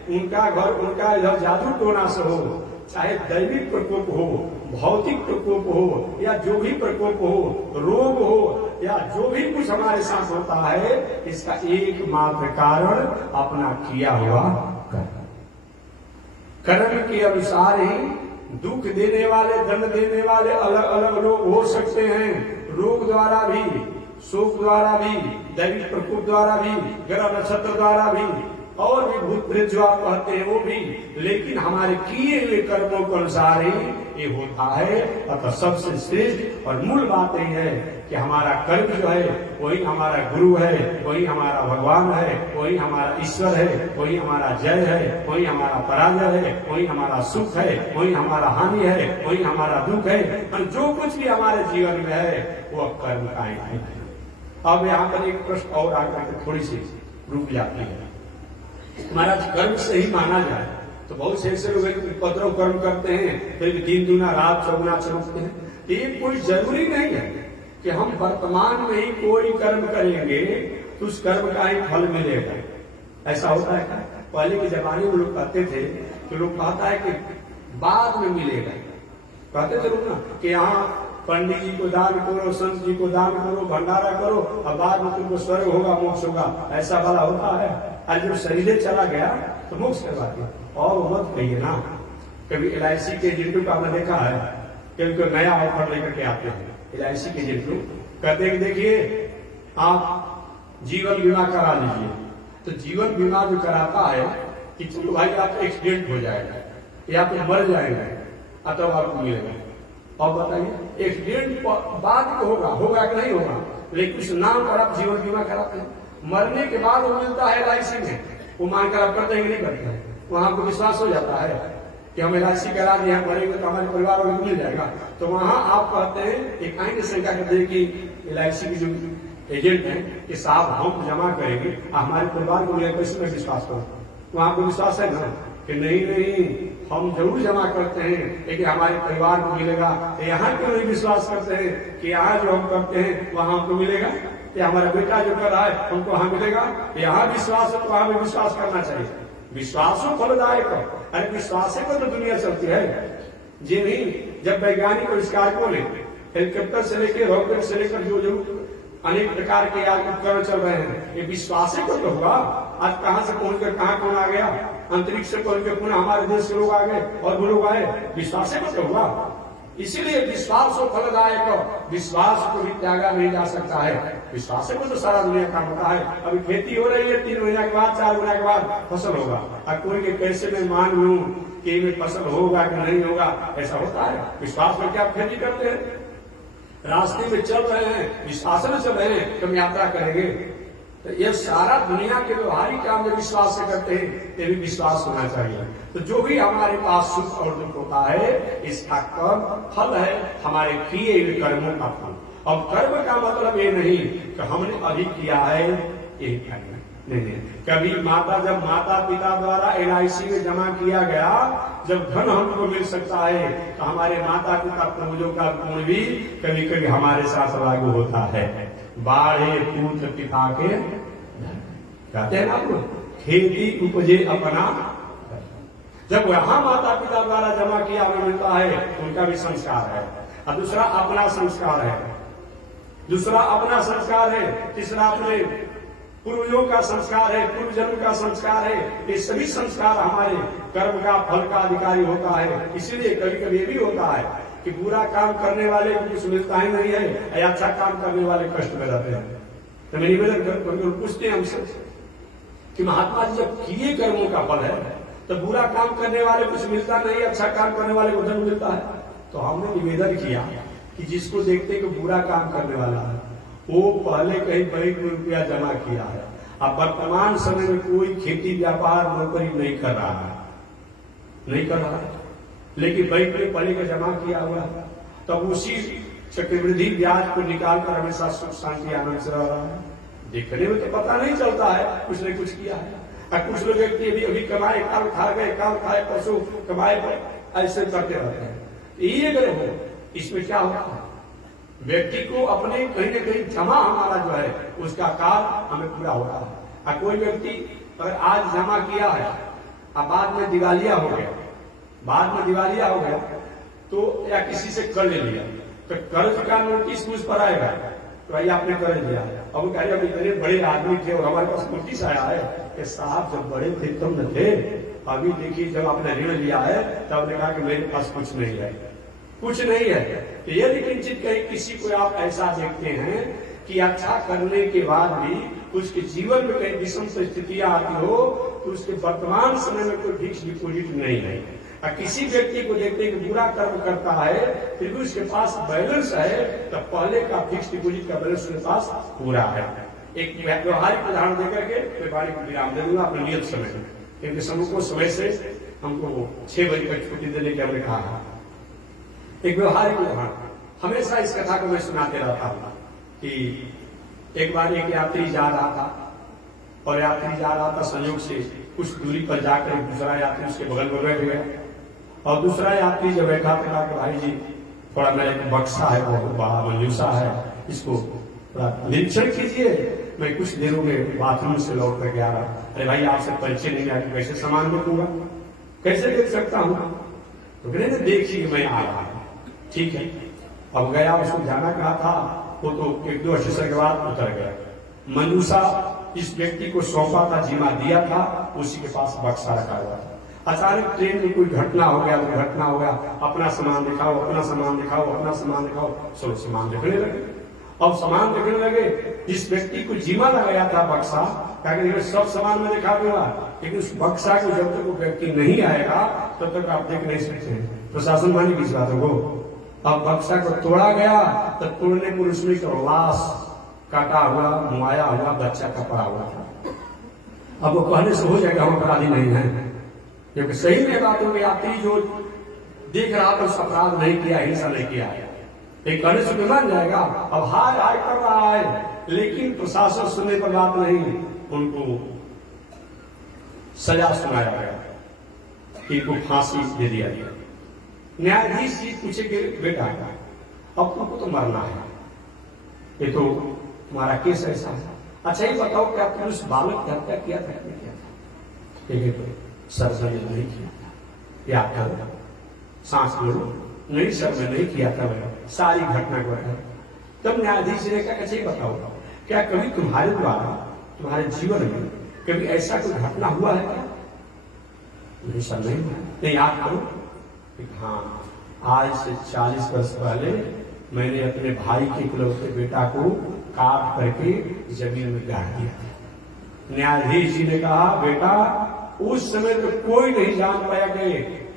उनका घर उनका इधर जादू टोना से हो, चाहे दैविक प्रकोप हो, भौतिक प्रकोप हो, या जो भी प्रकोप हो, रोग हो, या जो भी कुछ हमारे साथ होता है, इसका एकमात्र कारण अपना किया हुआ कर्म के अनुसार ही दुख देने वाले, दंड देने वाले अलग अलग रोग हो सकते हैं। रोग द्वारा भी, शोक द्वारा भी, दैविक प्रकोप द्वारा भी, ग्रह नक्षत्र द्वारा भी, और भी भूत प्रेत जो आप कहते हैं वो भी, लेकिन हमारे किए हुए कर्मों के अनुसार ही ये होता है। अतः सबसे श्रेष्ठ और मूल बात यही है कि हमारा कर्म जो है वही हमारा गुरु है, वही हमारा भगवान है, वही हमारा ईश्वर है, वही हमारा जय है, वही हमारा पराजय है, वही हमारा सुख है, वही हमारा हानि है, वही हमारा दुख है। और जो कुछ भी हमारे जीवन में है वो कर्म का ही है। अब यहाँ पर एक प्रश्न और आकर थोड़ी सी रुक जाती है। महाराज कर्म से ही माना जाए तो बहुत से ऐसे लोग उपद्रव कर्म करते हैं, फिर दिन दुना रात चौगुना चमकते हैं। ये कोई जरूरी नहीं है कि हम वर्तमान में ही कोई कर्म करेंगे तो उस कर्म का ही फल मिलेगा। ऐसा होता है क्या? पहले के जमाने में लोग कहते थे कि लोग कहता है कि बाद में मिलेगा, कहते थे लोग ना कि यहाँ पंडित जी को दान करो, संत जी को दान करो, भंडारा करो और बाद में तुमको स्वर्ग होगा, मोक्ष होगा। ऐसा वाला होता है। आज जब शरीर चला गया तो मोक्ष करवा दिया। और मत कहिए ना, कभी LIC के एजेंटों का आपने देखा है, कभी कोई नया ऑफर लेकर के आते हैं LIC के एजेंट लोग, कहते हैं कि देखिए आप जीवन बीमा करा लीजिए। तो जीवन बीमा जो कराता है कि चलो भाई आपका एक्सीडेंट हो जाएगा या तो मर जाएगा अथवा आपको मिलेगा। और बताइए एक्सीडेंट बाद होगा, होगा कि नहीं होगा, लेकिन उस नाम पर आप जीवन बीमा कराते हैं। मरने के बाद वो मिलता है LIC में, वो मानकर आप करते हैं कि नहीं करते हैं? वहां को विश्वास हो जाता है कि हम LIC करा दिए, हम मरेंगे तो हमारे परिवार वालों को मिल जाएगा। तो वहां आप कहते हैं, एक आईने शंका करते हैं कि LIC की जो एजेंट है कि साहब हम जमा करेंगे हमारे परिवार को मिलेगा, कैसे मैं विश्वास करूं? वहां को विश्वास है ना कि नहीं हम जरूर जमा करते हैं लेकिन हमारे परिवार को मिलेगा। यहाँ क्यों नहीं विश्वास करते हैं कि यहाँ जो हम करते हैं वहां हमको मिलेगा, या हमारा बेटा जो कर रहा है हमको वहां मिलेगा? यहाँ विश्वास है तो वहां भी विश्वास करना चाहिए। विश्वासों फलदायक, अरे विश्वास को तो दुनिया चलती है। जी नहीं, जब वैज्ञानिक आविष्कारकों ने हेलीकॉप्टर से लेकर रॉकेट से लेकर जो अनेक प्रकार के उपकरण चल रहे हैं, ये विश्वास को तो होगा। आज कहां से पहुंच कर कहां कौन आ गया, अंतरिक्ष से पहुंच कर पुनः हमारे देश के लोग आ गए और वो लोग आए, विश्वास से तो हुआ। इसीलिए विश्वास और फलदायक, विश्वास को भी त्यागा नहीं जा सकता है। विश्वास से तो सारा दुनिया काम होता है। अभी खेती हो रही है, 3 महीने के बाद 4 महीने के बाद फसल होगा। अब कोई के कैसे मैं मान लूं कि में फसल होगा कि नहीं होगा, ऐसा होता है। विश्वास में क्या खेती करते हैं, रास्ते में चल रहे हैं, विश्वास में चल रहे हैं, तो हम यात्रा करेंगे। तो ये सारा दुनिया के व्यवहारिक काम जो विश्वास से करते हैं, ये भी विश्वास होना चाहिए। तो जो भी हमारे पास सुख और दुख होता है, इसका कर्म फल है हमारे किए हुए कर्मों का फल। अब कर्म का मतलब ये नहीं कि हमने अधिक किया है यही कर्म, नहीं। कभी जब माता पिता द्वारा LIC में जमा किया गया, जब धन हमको मिल सकता है, तो हमारे माता पिता पूर्वजों का गुण भी कभी कभी हमारे साथ लागू होता है। बाढ़े पूत पिता के कहते हैं ना, खेती उपजे अपना। जब वहां माता पिता द्वारा जमा किया हुआ मिलता है, उनका भी संस्कार है। और दूसरा अपना संस्कार है, दूसरा अपना संस्कार है, तीसरा अपने पूर्वजों का संस्कार है, पूर्व जन्म का संस्कार है। ये सभी संस्कार हमारे कर्म का फल का अधिकारी होता है। इसीलिए कभी कभी ये भी होता है कि बुरा काम करने वाले को कुछ मिलता ही नहीं है, या अच्छा काम करने वाले कष्ट में रहते हैं। तो मैं निवेदन पूछते हैं हमसे कि महात्मा जी जब किए कर्मों का फल है, तो बुरा काम करने वाले कुछ मिलता नहीं, अच्छा काम करने वाले को धन मिलता है। तो हमने निवेदन किया कि जिसको देखते कि बुरा काम करने वाला है, वो पहले कहीं बैंक में रुपया जमा किया है, अब वर्तमान समय में कोई खेती व्यापार नौकरी नहीं कर रहा है, लेकिन बैंक में पहले का जमा किया हुआ है, तब उसी चक्रवृद्धि ब्याज को निकालकर हमेशा सुख शांति आनंद से रह रहा है। देखने में तो पता नहीं चलता है कुछ ने कुछ किया है। और कुछ लोग व्यक्ति अभी कमाए, काल खा गए, काल खाए, परसों कमाए, ऐसे करते रहते हैं। ये अगर हो, इसमें क्या होता है, व्यक्ति को अपने कहीं न कहीं जमा हमारा जो है उसका काल हमें पूरा होता है। और कोई व्यक्ति अगर आज जमा किया है, अब बाद में दिवालिया हो गया, तो या किसी से कर्ज लिया, तो कर्ज का नोटिस मुझ पर आएगा, तो भाई आपने कर्ज लिया। अब वो कहेगा इतने बड़े आदमी थे और हमारे पास नोटिस आया है कि साहब जब बड़े थे तुम न थे, अभी देखिए जब आपने ऋण लिया है तब आपने कहा कि मेरे पास कुछ नहीं है। तो यदि किंचित कहीं किसी को आप ऐसा देखते हैं कि अच्छा करने के बाद भी उसके जीवन में कहीं विषम परिस्थितियां आती हो, तो उसके वर्तमान समय में कोई फिक्स डिपोजिट नहीं है। और किसी व्यक्ति को देखते हैं कि बुरा कर्म करता है, फिर भी उसके पास बैलेंस है, तो पहले का फिक्स डिपोजिट का बैलेंस उसके पास पूरा है। एक व्यवहारिक उदाहरण देकर के मैं बारी को विराम दे दूंगा अपने नियत समय में, क्योंकि सबको समय से हमको 6 बजे तक छुट्टी देने के हमने कहा है। एक व्यवहारिक उदाहरण, हमेशा इस कथा को मैं सुनाते रहता हूँ कि एक बार एक यात्री जा रहा था, और यात्री जा रहा था, संयोग से कुछ दूरी पर जाकर एक दूसरा यात्री उसके बगल में बैठ गया, और दूसरा यात्री जब बैठा तो कहा कि भाई जी थोड़ा मेरा एक बक्सा है, बहुत बड़ा मंजूसा है, इसको थोड़ा निरीक्षण कीजिए, मैं कुछ देरों में बाथरूम से लौट कर आ रहा। अरे भाई आपसे परिचय नहीं आया, कैसे सामान रखूंगा, कैसे देख सकता हूँ? तो कहने देखिए मैं आ रहा हूँ। ठीक है, अब गया, उसको जाना कहा था, वो तो 1-2 स्टेशन के बाद उतर गया। मंजूसा इस व्यक्ति को सौंपा था, जिम्मा दिया था, उसी के पास बक्सा रखा हुआ था। अचानक ट्रेन में कोई घटना हो गया, अपना सामान दिखाओ, सब सामान देखने लगे। अब सामान देखने लगे, जिस व्यक्ति को जिम्मा लगाया था बक्सा, कहा सब सामान में दिखा दूंगा, लेकिन उस बक्सा को जब तक वो व्यक्ति नहीं आएगा तब तक आप देख नहीं सकते। प्रशासन मानी की बातों को। अब बक्सा को तोड़ा गया, तो तोड़ने पर उसमें लाश काटा हुआ, मुआया हुआ बच्चा का पड़ा हुआ था। अब वो कहने से हो जाएगा हम अपराधी नहीं है, क्योंकि सही में बातों में यात्री जो देख रहा था उस अपराध नहीं किया, हिंसा नहीं किया है, एक कहने से मान जाएगा। अब हाय हाय कर रहा है, लेकिन प्रशासन सुनने पर बात नहीं, उनको सजा सुनाया गया, इनको फांसी दे दिया गया। न्यायाधीश जी पूछे कि बेटा अब तुमको तो मरना है, ये तो तुम्हारा केस ऐसा है, अच्छा ये बताओ क्या तुमने उस बालक की हत्या किया था? सर नहीं किया था, या कर सांस लो, नहीं सर में नहीं किया था, सारी घटना को है। तब न्यायाधीश ने कहा अच्छा बताओ क्या कभी तुम्हारे द्वारा तुम्हारे जीवन में कभी ऐसा कोई घटना हुआ है क्या? ऐसा नहीं है। नहीं, याद करो कि हाँ, आज से 40 वर्ष पहले मैंने अपने भाई के इकलौते बेटा को काट करके जमीन में गाड़ दिया था। न्यायाधीश जी ने कहा, बेटा उस समय तो कोई नहीं जान पाया कि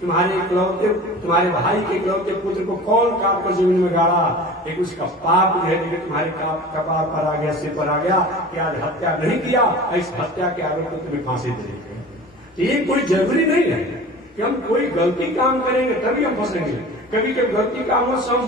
तुम्हारे भाई के इकलौते पुत्र को कौन काट कर जमीन में गाड़ा। एक उसका पाप जो है कि तुम्हारे कपार पर आ गया, सिर पर आ गया कि आज हत्या नहीं किया, इस हत्या के आरोप में तुम्हें फांसी दे दी। ये कोई जरूरी नहीं है कि हम कोई गलती काम करेंगे तभी हम फंसेंगे। कभी कभी गलती कामों से हम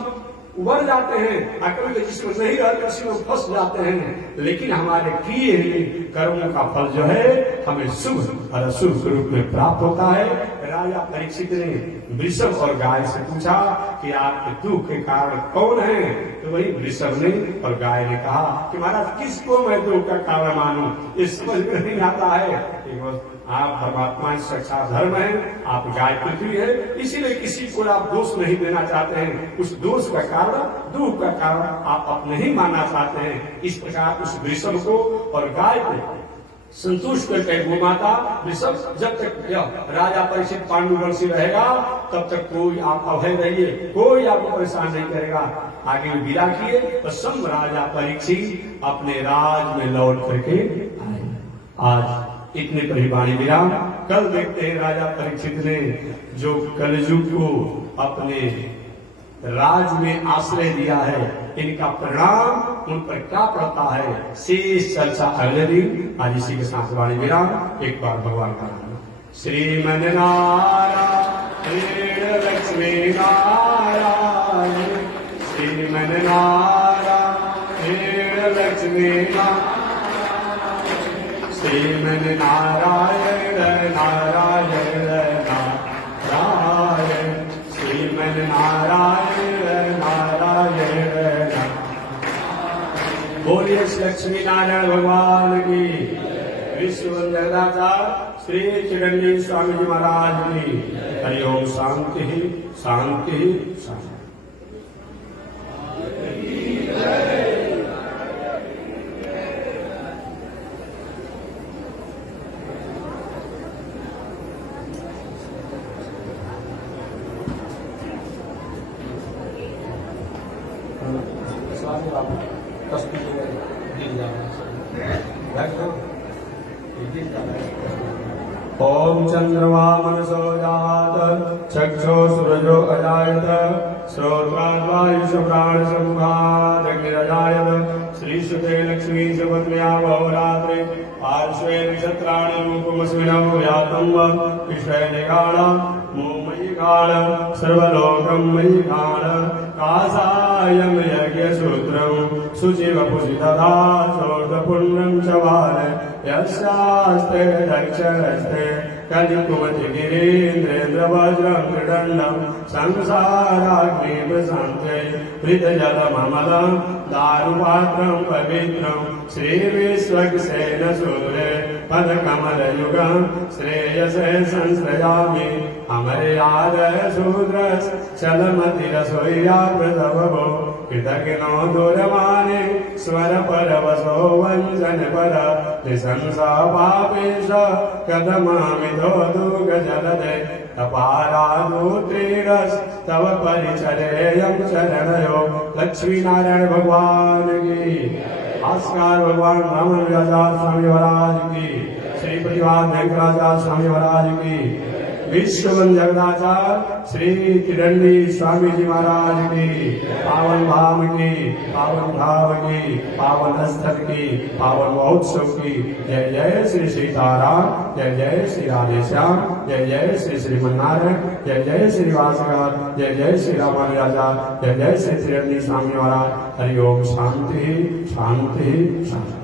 उबर जाते हैं, कभी तो जिसमें नहीं रहते उसी में फंस जाते हैं। लेकिन हमारे किए हुए कर्मों का फल जो है हमें शुभ और अशुभ रूप में प्राप्त होता है। राजा परीक्षित ने वृषभ और गाय से पूछा कि आपके दुख के कारण कौन है? तो वही वृषभ ने और गाय ने कहा कि महाराज किसको मैं दुख का कारण मानूं, ये समझ में नहीं आता है। आप परमात्मा साक्षात धर्म है, आप गाय पृथ्वी है, इसीलिए किसी को आप दोष नहीं देना चाहते हैं। उस दोष का कारण, दुख का कारण आप अपने ही मानना चाहते हैं। इस प्रकार उस वृषभ को और गाय को संतुष्ट करके गोमाता वृषभ, जब तक राजा परीक्षित पांडुवंशी रहेगा तब तक कोई आप अभय रहिए, कोई आपको परेशान नहीं करेगा। आगे विदा किए तो सब राजा परीक्षित अपने राज में लौट करके आए। आज इतने पर ही वाणी विराम। कल देखते हैं राजा परीक्षित ने जो कलयुग को अपने राज में आश्रय दिया है, इनका परिणाम उन पर क्या पड़ता है, शेष चर्चा अगले दिन। आज इसी के साथ वाणी विराम। एक बार भगवान का नाम। श्रीमन नारायण लक्ष्मी नारायण, श्रीमन नारायण लक्ष्मी नारायण, श्रीमन नारायण नारायण नारायण, श्रीमन नारायण नारायण। बोलिए लक्ष्मी नारायण भगवान की। विश्व जगदाचार्य श्री चिरंजीव स्वामी जी महाराज की। हरिओम। शांति शांति शांति। ओम चंद्रमा मनसो जात, चक्षो सूरजो अजायत, श्रोत्राद्वायुष प्राण समुखादग्निरजायत। श्रीसुते लक्ष्मी सुपत्न्या बहुरात्रि पार्श्वे नक्षत्राणि रूपमस्मिनौ व्यातं विषय निगाण मोमयि गाण सर्वलोकं मयि गाण। कासायं यज्ञसूत्रं शुचिवपुषि तथा चोटपुण्यं च वार। यस्यास्ते दक्षिणस्ते कलिकुमति गिरीन्द्रेन्द्र वज्रं त्रिदण्डं संसाराग्नि प्रशान्ते हृदजलममलं दारुपात्रं पवित्रं श्रीविश्वक्सेन सूर्ये पदकमलयुगं श्रेयसे संश्रयामि। हमरे आदय शूद्रस् चलमतिरसोया प्रसवो कृतज्ञो दूरवाणी स्वर परवशो वंचन पर निशंसा पापेश कदमामिधो दुग जलदे तपारादूत्रीरस तव परिचरेयं शरणयो। लक्ष्मी नारायण भगवान की। भास्कर भगवान रामानुजाचार्य स्वामी महाराज की। श्री प्रतिभात वेंकटाचार्य स्वामी महाराज की। विश्ववन जगदाचार्य श्री तिरंडी स्वामी जी महाराज की। पावन धाम की, पावन धाम की, पावन स्थल की, पावन महोत्सव की। जय जय श्री सीताराम, जय जय श्री राधेश्याम, जय जय श्री श्रीमन्नारायण, जय जय श्री वासगार, जय जय श्री रामानुजाचार्य, जय जय श्री तिरंडी स्वामी महाराज। हरिओम। शांति शांति शांति।